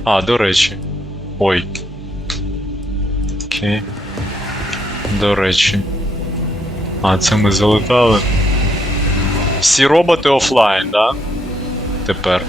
А, до речі. Ой. Окей. До речі. А, це ми залетали. Всі роботи офлайн, да? Тепер.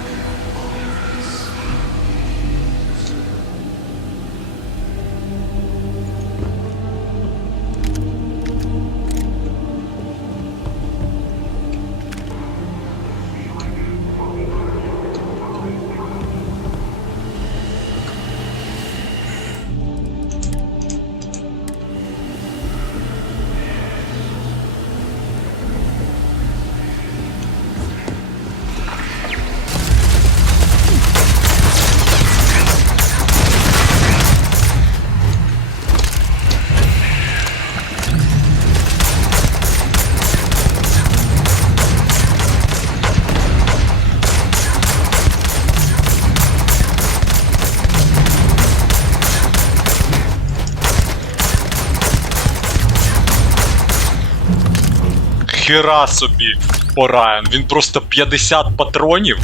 Хіра собі, Орайон, він просто 50 патронів,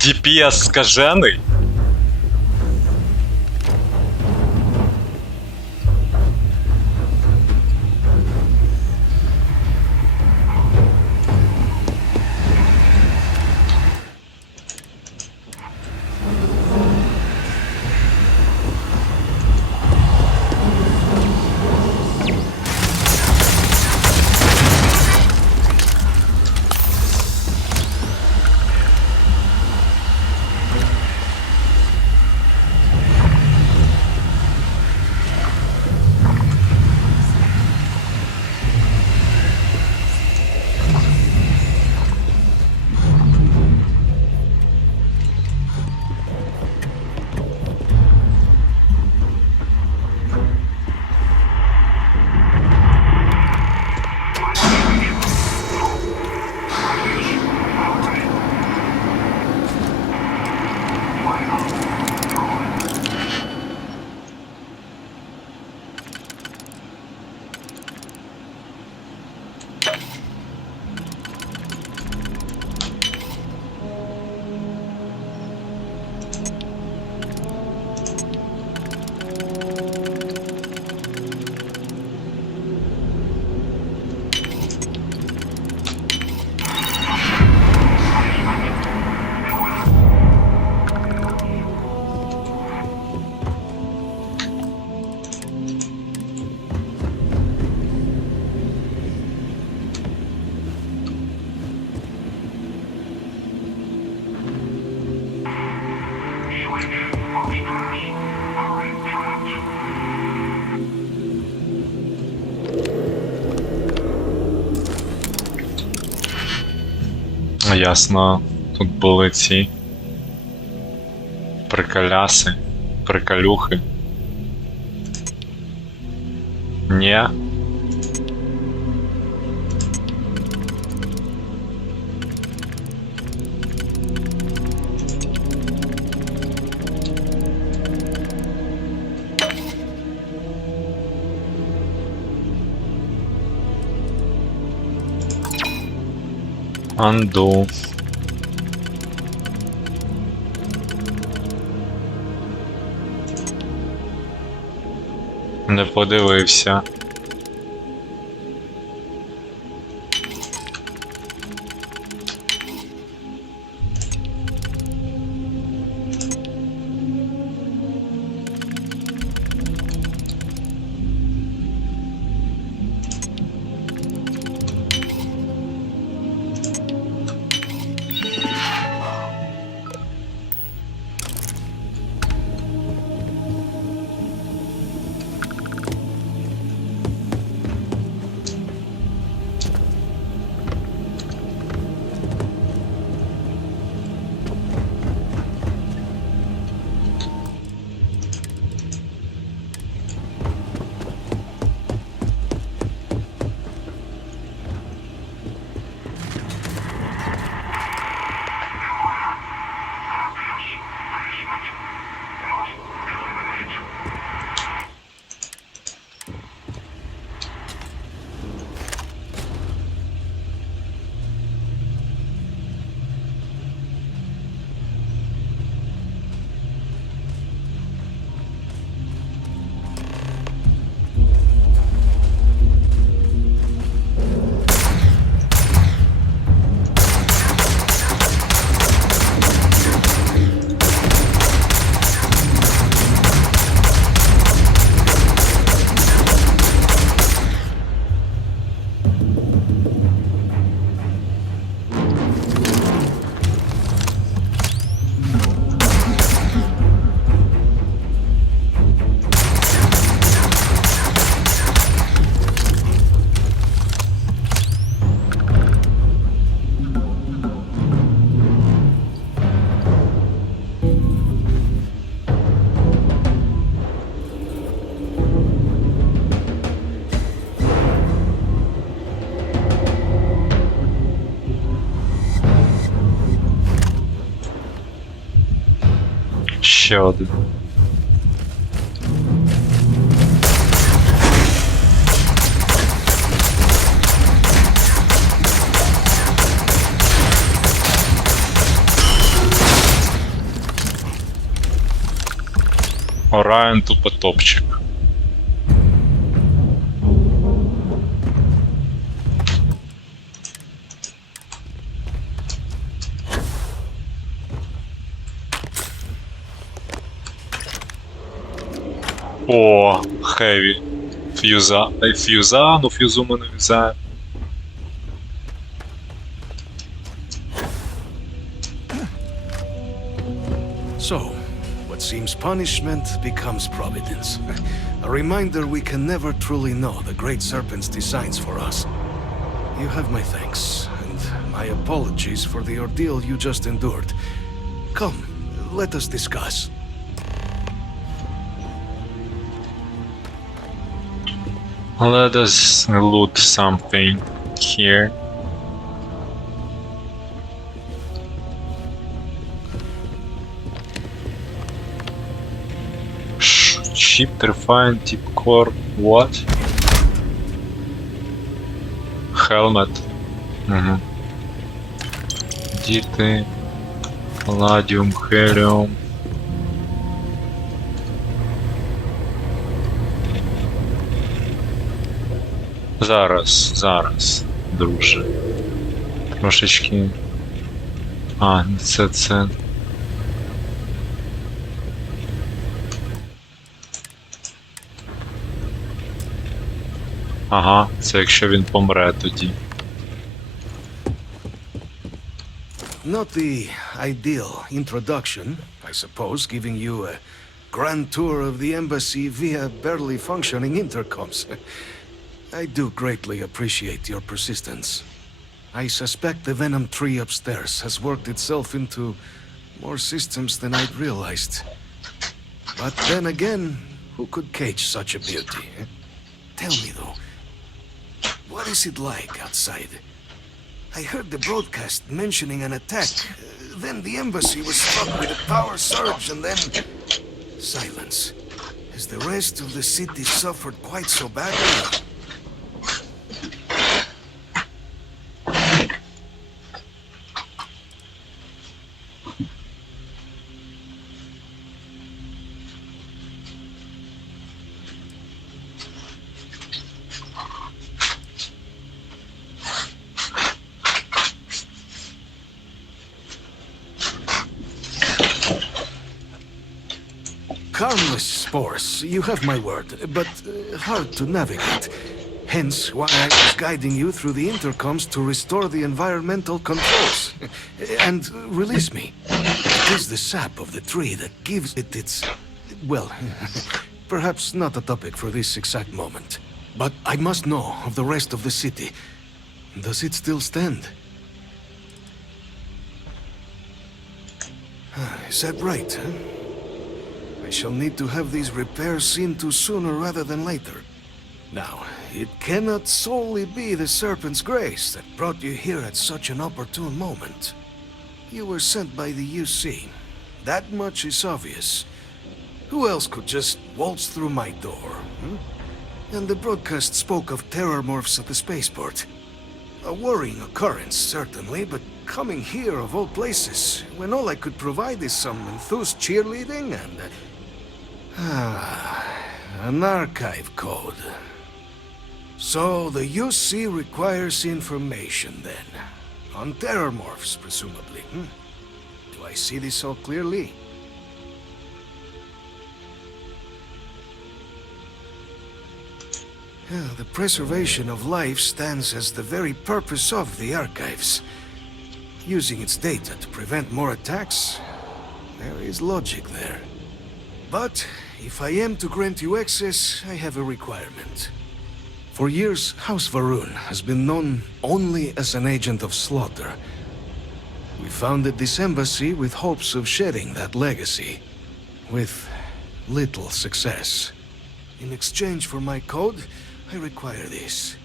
DPS скажений. Ясно, тут були ці приколяси, приколюхи. Ні. Анду. Не подивився. Ще один. Орайон тупо топчик. О, хеві. Фьюза. Фьюза, ну фьюзу ми не взяємо. So, what seems punishment becomes providence. A reminder we can never truly know the Great Serpent's designs for us. You have my thanks, and my apologies for the ordeal you just endured. Come, let us discuss. Let us loot something here. Shipped, refined, deep core, what? Helmet. Угу. Діти. Палладіум, хеліум. Зараз, друже. Трошечки. А, це. Ага, це якщо він помре тоді. Not the ideal introduction, I suppose, giving you a grand tour of the embassy via barely functioning intercoms. I do greatly appreciate your persistence. I suspect the Venom tree upstairs has worked itself into more systems than I'd realized. But then again, who could cage such a beauty? Tell me though, what is it like outside? I heard the broadcast mentioning an attack. Then the embassy was struck with a power surge and then... silence. Has the rest of the city suffered quite so badly? Harmless spores, you have my word, but hard to navigate. Hence why I was guiding you through the intercoms to restore the environmental controls. And release me. It is the sap of the tree that gives it its... well, perhaps not a topic for this exact moment. But I must know of the rest of the city. Does it still stand? Is that right, huh? I shall need to have these repairs seen to sooner rather than later. Now, it cannot solely be the Serpent's grace that brought you here at such an opportune moment. You were sent by the UC. That much is obvious. Who else could just waltz through my door? And the broadcast spoke of Terramorphs at the spaceport. A worrying occurrence, certainly, but coming here of all places, when all I could provide is some enthused cheerleading and... an archive code. So the UC requires information then. On Terramorphs, presumably. Do I see this all clearly? The preservation of life stands as the very purpose of the archives. Using its data to prevent more attacks, there is logic there. But if I am to grant you access, I have a requirement. For years, House Varun has been known only as an agent of slaughter. We founded this embassy with hopes of shedding that legacy, with little success. In exchange for my code, I require this.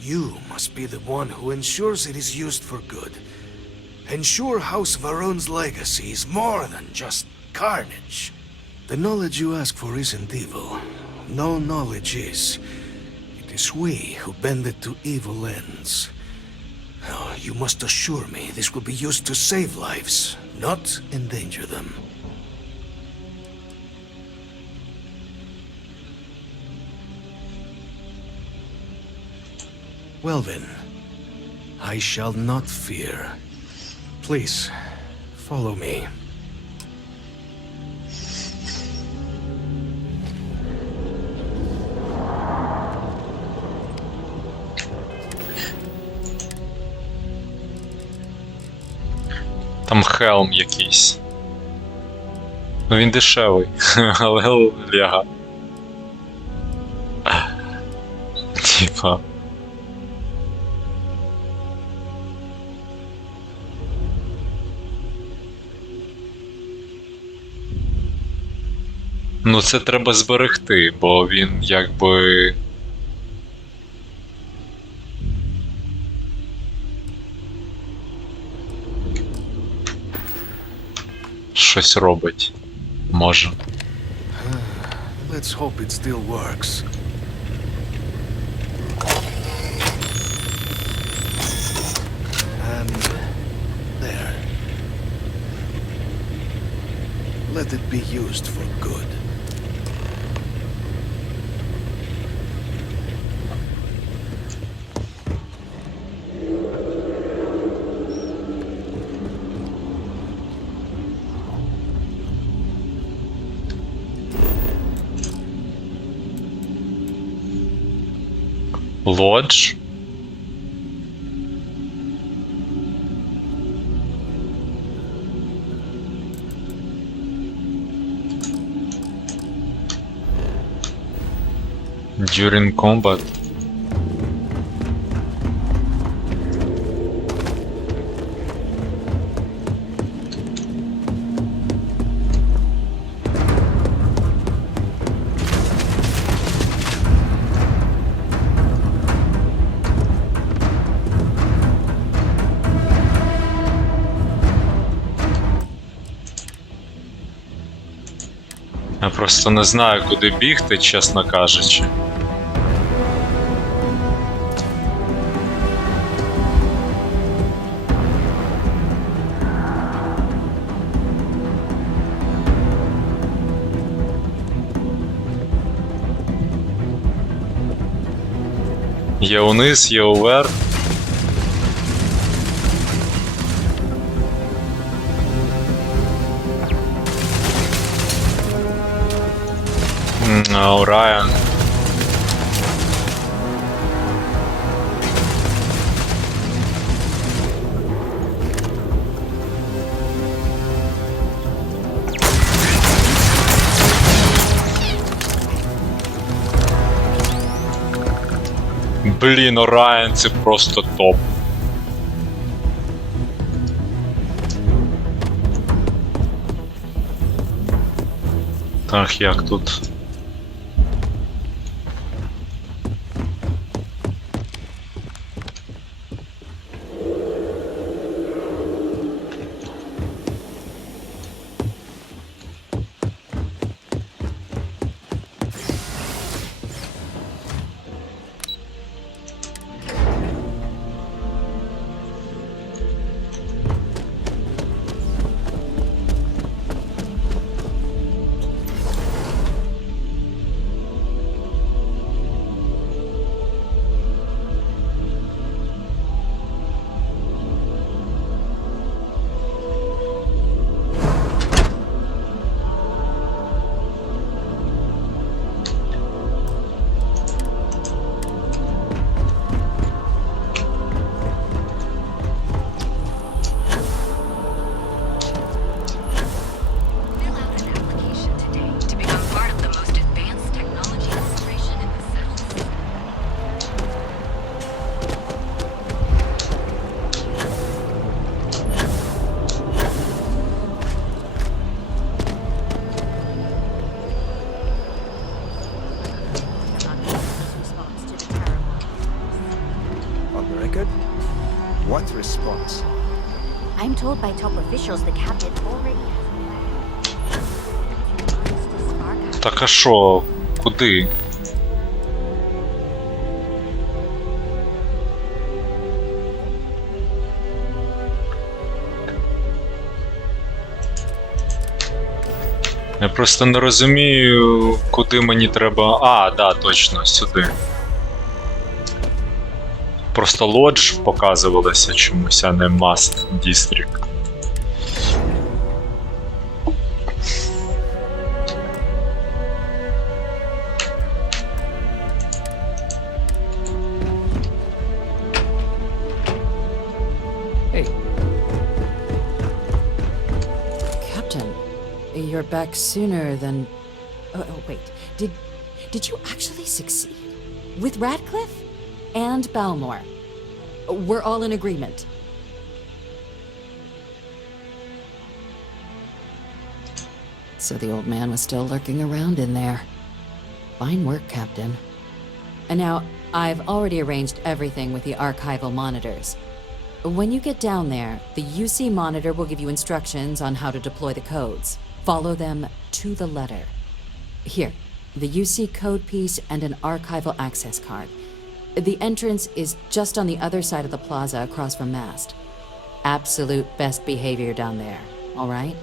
You must be the one who ensures it is used for good. Ensure House Varun's legacy is more than just carnage. The knowledge you ask for isn't evil. No knowledge is. It is we who bend it to evil ends. Now, you must assure me this will be used to save lives, not endanger them. Well then, I shall not fear. Please, follow me. Там хелм якийсь. Ну він дешевий, але ляга. Типа. Ну це треба зберегти, бо він якби... щось робить. Може. Let's hope it still works. And there. Let it be used for good. Лодж. During combat. Просто не знаю, куди бігти, чесно кажучи. Є униз, є уверх. Орайон. Блін, Орайон це просто топ. Так, як тут? What response? I'm told by top officials the captain already has. Так а що? Куди? Я просто не розумію, куди мені треба. А, да, точно, сюди. Просто лодж показувалося чомусь, а не Must District. Hey. Captain, you're back sooner than... Oh, wait. Did you actually succeed? With Radcliffe? And Balmore. We're all in agreement. So the old man was still lurking around in there. Fine work, Captain. And now, I've already arranged everything with the archival monitors. When you get down there, the UC monitor will give you instructions on how to deploy the codes. Follow them to the letter. Here, the UC code piece and an archival access card. The entrance is just on the other side of the plaza across from Mast. Absolute best behavior down there, all right?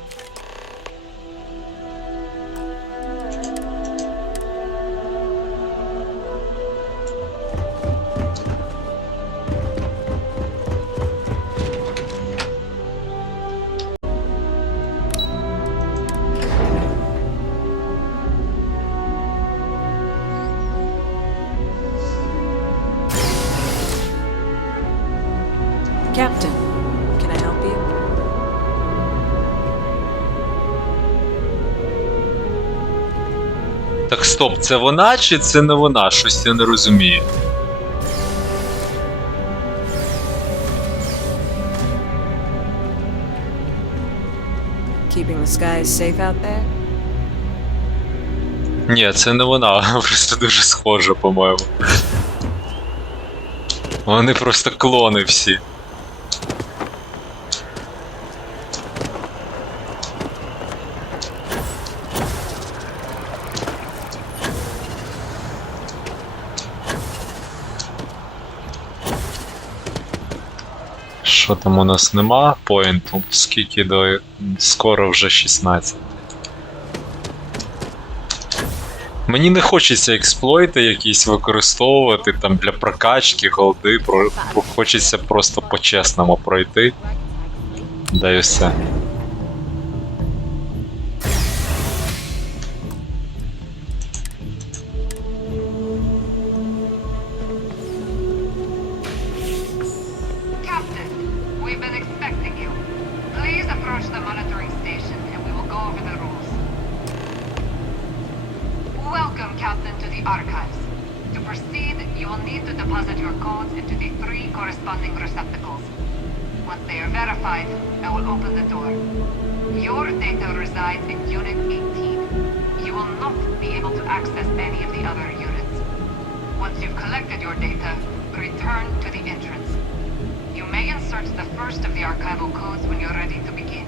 Captain, can I help you? Так, стоп, це вона чи це не вона? Щось я не розумію. Keeping the skies safe out there? Ні, це не вона, просто дуже схожа, по-моєму. Вони просто клони всі. Що там у нас нема поінту? Скільки до... Скоро вже 16. Мені не хочеться експлойти якісь використовувати там для прокачки, голди, хочеться просто по-чесному пройти. Да і все. Captain, we've been expecting you. Please approach the monitoring station and we will go over the rules. Welcome, Captain, to the archives. To proceed, you will need to deposit your codes into the 3 corresponding receptacles. Once they are verified, I will open the door. Your data resides in Unit 18. You will not be able to access any of the other units. Once you've collected your data, return to the entrance. You may insert the first of the archival codes when you're ready to begin.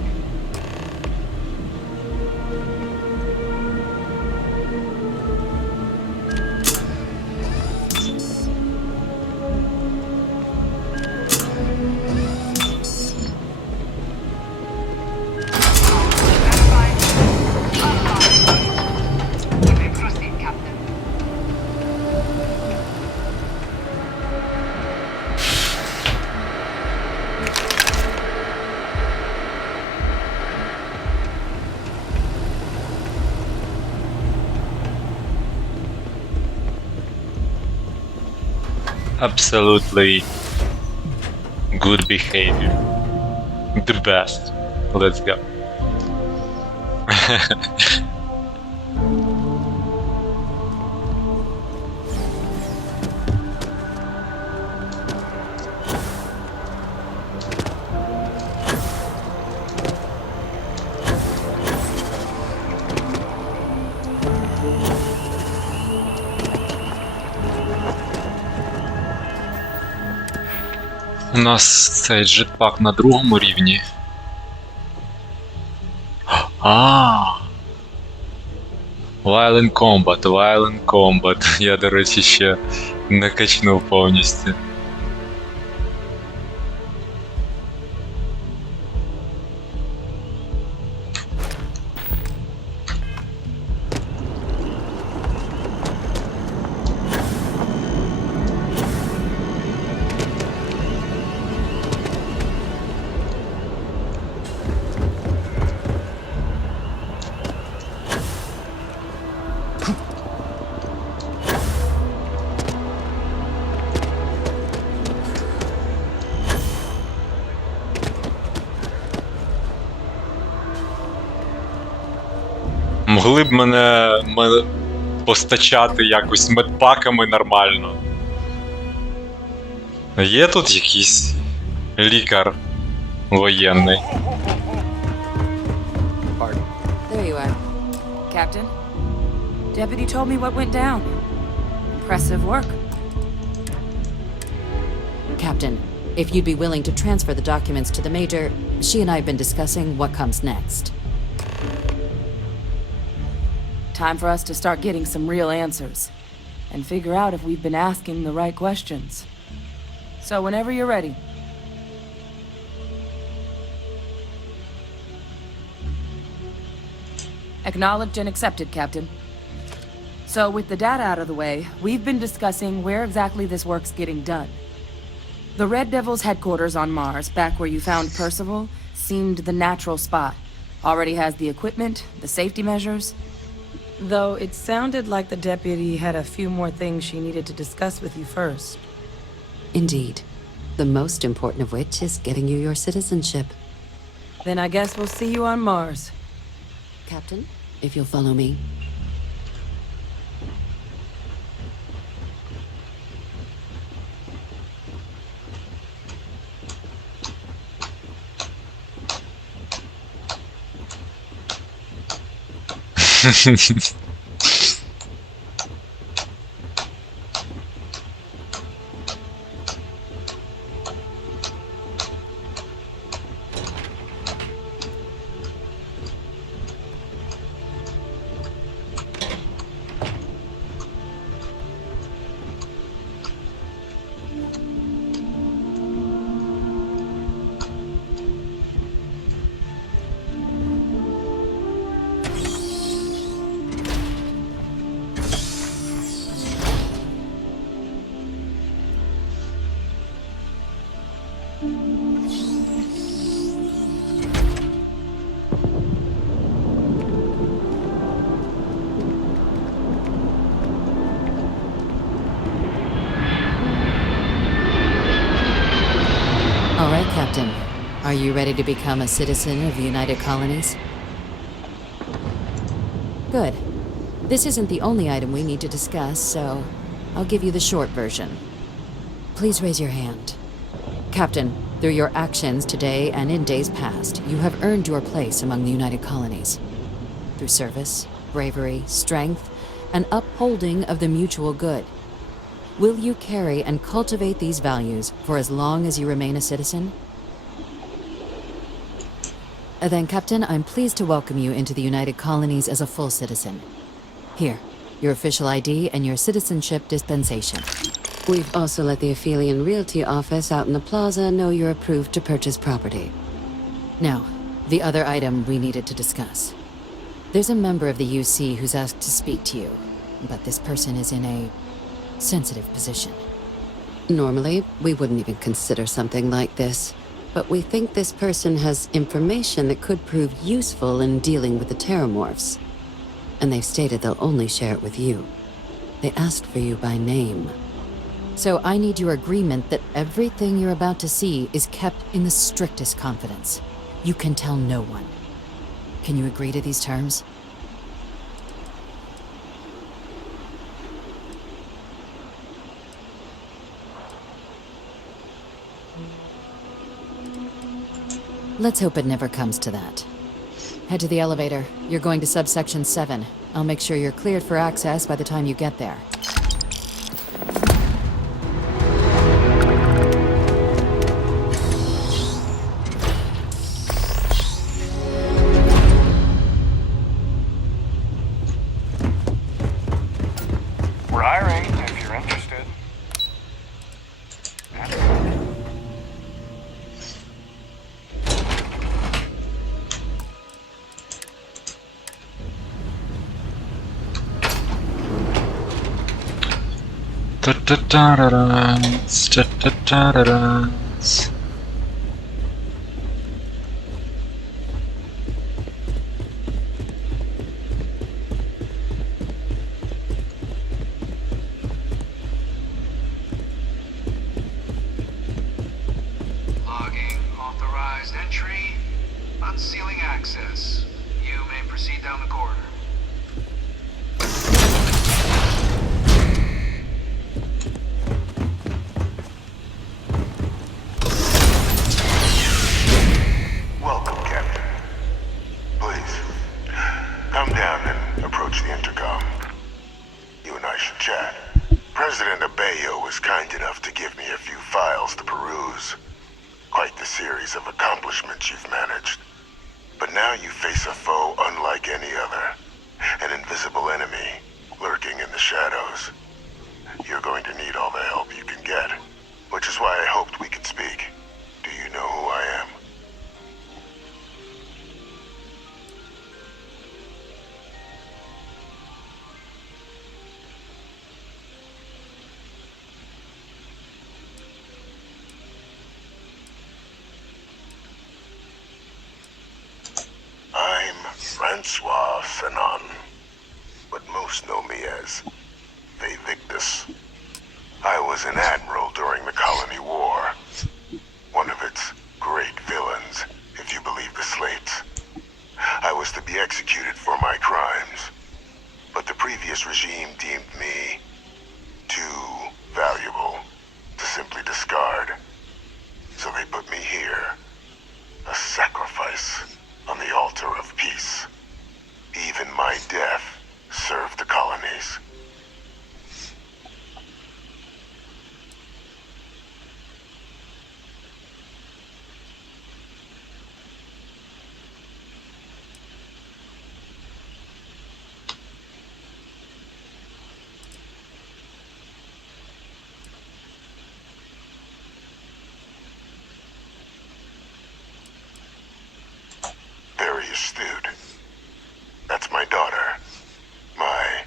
Absolutely good behavior. The best. Let's go. У нас цей джетпак на 2-му рівні. Violent Combat. Я, до речі, ще не качнув повністю. Могли б мене постачати якось медпаками нормально. Є тут якийсь лікар воєнний? There you are. Captain, Deputy told me what went down. Impressive work. Captain, if you'd be willing to transfer the documents to the Major, she and I have been discussing what comes next. Time for us to start getting some real answers. And figure out if we've been asking the right questions. So whenever you're ready. Acknowledged and accepted, Captain. So with the data out of the way, we've been discussing where exactly this work's getting done. The Red Devil's headquarters on Mars, back where you found Percival, seemed the natural spot. Already has the equipment, the safety measures. Though it sounded like the deputy had a few more things she needed to discuss with you first. Indeed. The most important of which is getting you your citizenship. Then I guess we'll see you on Mars. Captain, if you'll follow me. Captain, are you ready to become a citizen of the United Colonies? Good. This isn't the only item we need to discuss, so I'll give you the short version. Please raise your hand. Captain, through your actions today and in days past, you have earned your place among the United Colonies. Through service, bravery, strength, and upholding of the mutual good. Will you carry and cultivate these values for as long as you remain a citizen? Then, Captain, I'm pleased to welcome you into the United Colonies as a full citizen. Here, your official ID and your citizenship dispensation. We've also let the Aphelion Realty office out in the plaza know you're approved to purchase property. Now, the other item we needed to discuss. There's a member of the UC who's asked to speak to you, but this person is in a sensitive position. Normally, we wouldn't even consider something like this, but we think this person has information that could prove useful in dealing with the Terramorphs. And they've stated they'll only share it with you. They asked for you by name. So I need your agreement that everything you're about to see is kept in the strictest confidence. You can tell no one. Can you agree to these terms? Let's hope it never comes to that. Head to the elevator. You're going to subsection 7. I'll make sure you're cleared for access by the time you get there. We're hiring if you're interested. Logging, authorized entry, unsealing access. You may proceed down the corridor. Welcome, Captain. Please, come down and approach the intercom. You and I should chat. President Abeyo was kind enough to give me a few files to peruse. Quite the series of accomplishments you've managed. But now you face a foe unlike any other. An invisible enemy, lurking in the shadows. You're going to need all the help you can get. Which is why I hoped we could speak. Do you know who I am? I'm Francois Fanon, but most know me as Victus. I was an admiral during the Colony War. One of its great villains, if you believe the slates. I was to be executed for my crimes, but the previous regime deemed me too valuable to simply discard. So they put me here, a sacrifice on the altar of peace. Even my death served the colonies. Very astute. That's my daughter. My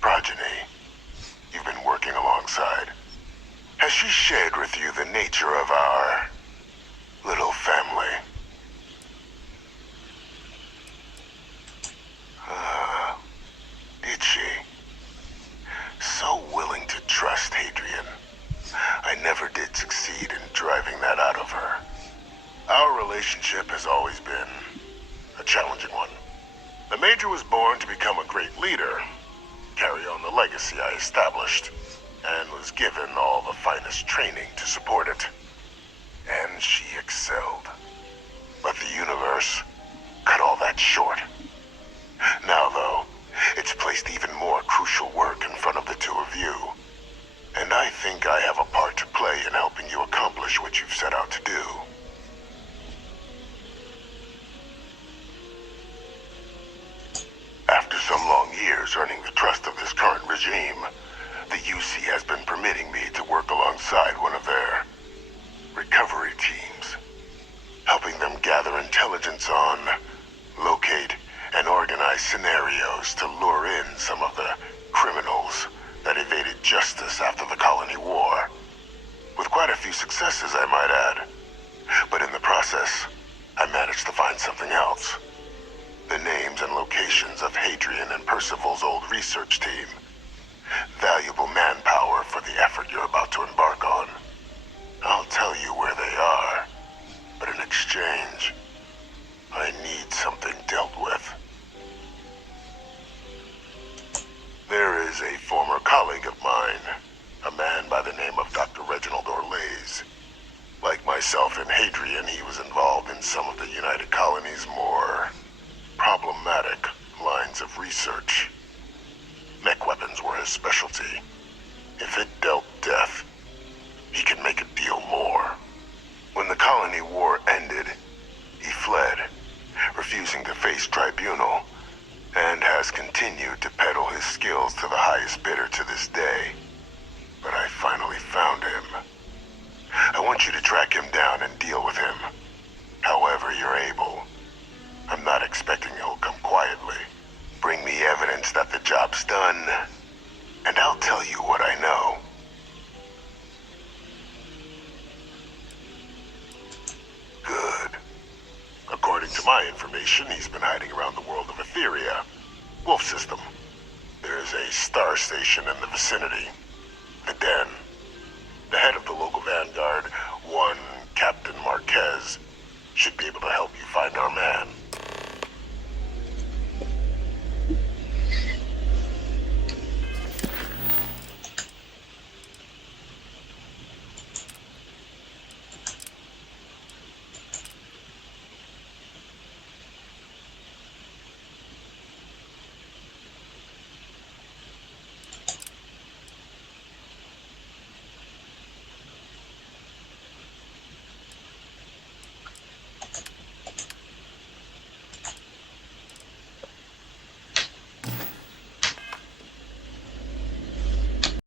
progeny. You've been working alongside. Has she shared with you the nature of our little family? Did she? So willing to trust Hadrian. I never did succeed in driving that out of her. relationship has always been a challenging one. The Major was born to become a great leader, carry on the legacy I established, and was given all the finest training to support it. And she excelled. But the universe cut all that short. Now, though, it's placed even more crucial work in front of the two of you. And I think I have a part to play in helping you accomplish what you've set out to do. After some long years earning the trust of this current regime, the UC has been permitting me to work alongside one of their recovery teams, helping them gather intelligence on, locate, and organize scenarios to lure in some of the criminals that evaded justice after the Colony War. With quite a few successes, I might add. But in the process, I managed to find something else. The names and locations of Hadrian and Percival's old research team. Valuable manpower for the effort you're about to embark on. I'll tell you where they are, but in exchange, I need something dealt with. There is a former colleague of mine, a man by the name of Dr. Reginald Orlaise. Like myself and Hadrian, he was involved in some of the United Colony's more problematic lines of research. Mech weapons were his specialty. If it dealt death, he could make a deal more. When the Colony War ended, he fled, refusing to face tribunal, and has continued to peddle his skills to the highest bidder to this day. But I finally found him. I want you to track him down and deal with him, however you're able. I'm not expecting he'll come quietly. Bring me evidence that the job's done, and I'll tell you what I know. Good. According to my information, he's been hiding around the world of Etheria, Wolf System. There's a star station in the vicinity, the Den. The head of the local vanguard, one Captain Marquez, should be able to help you find our man.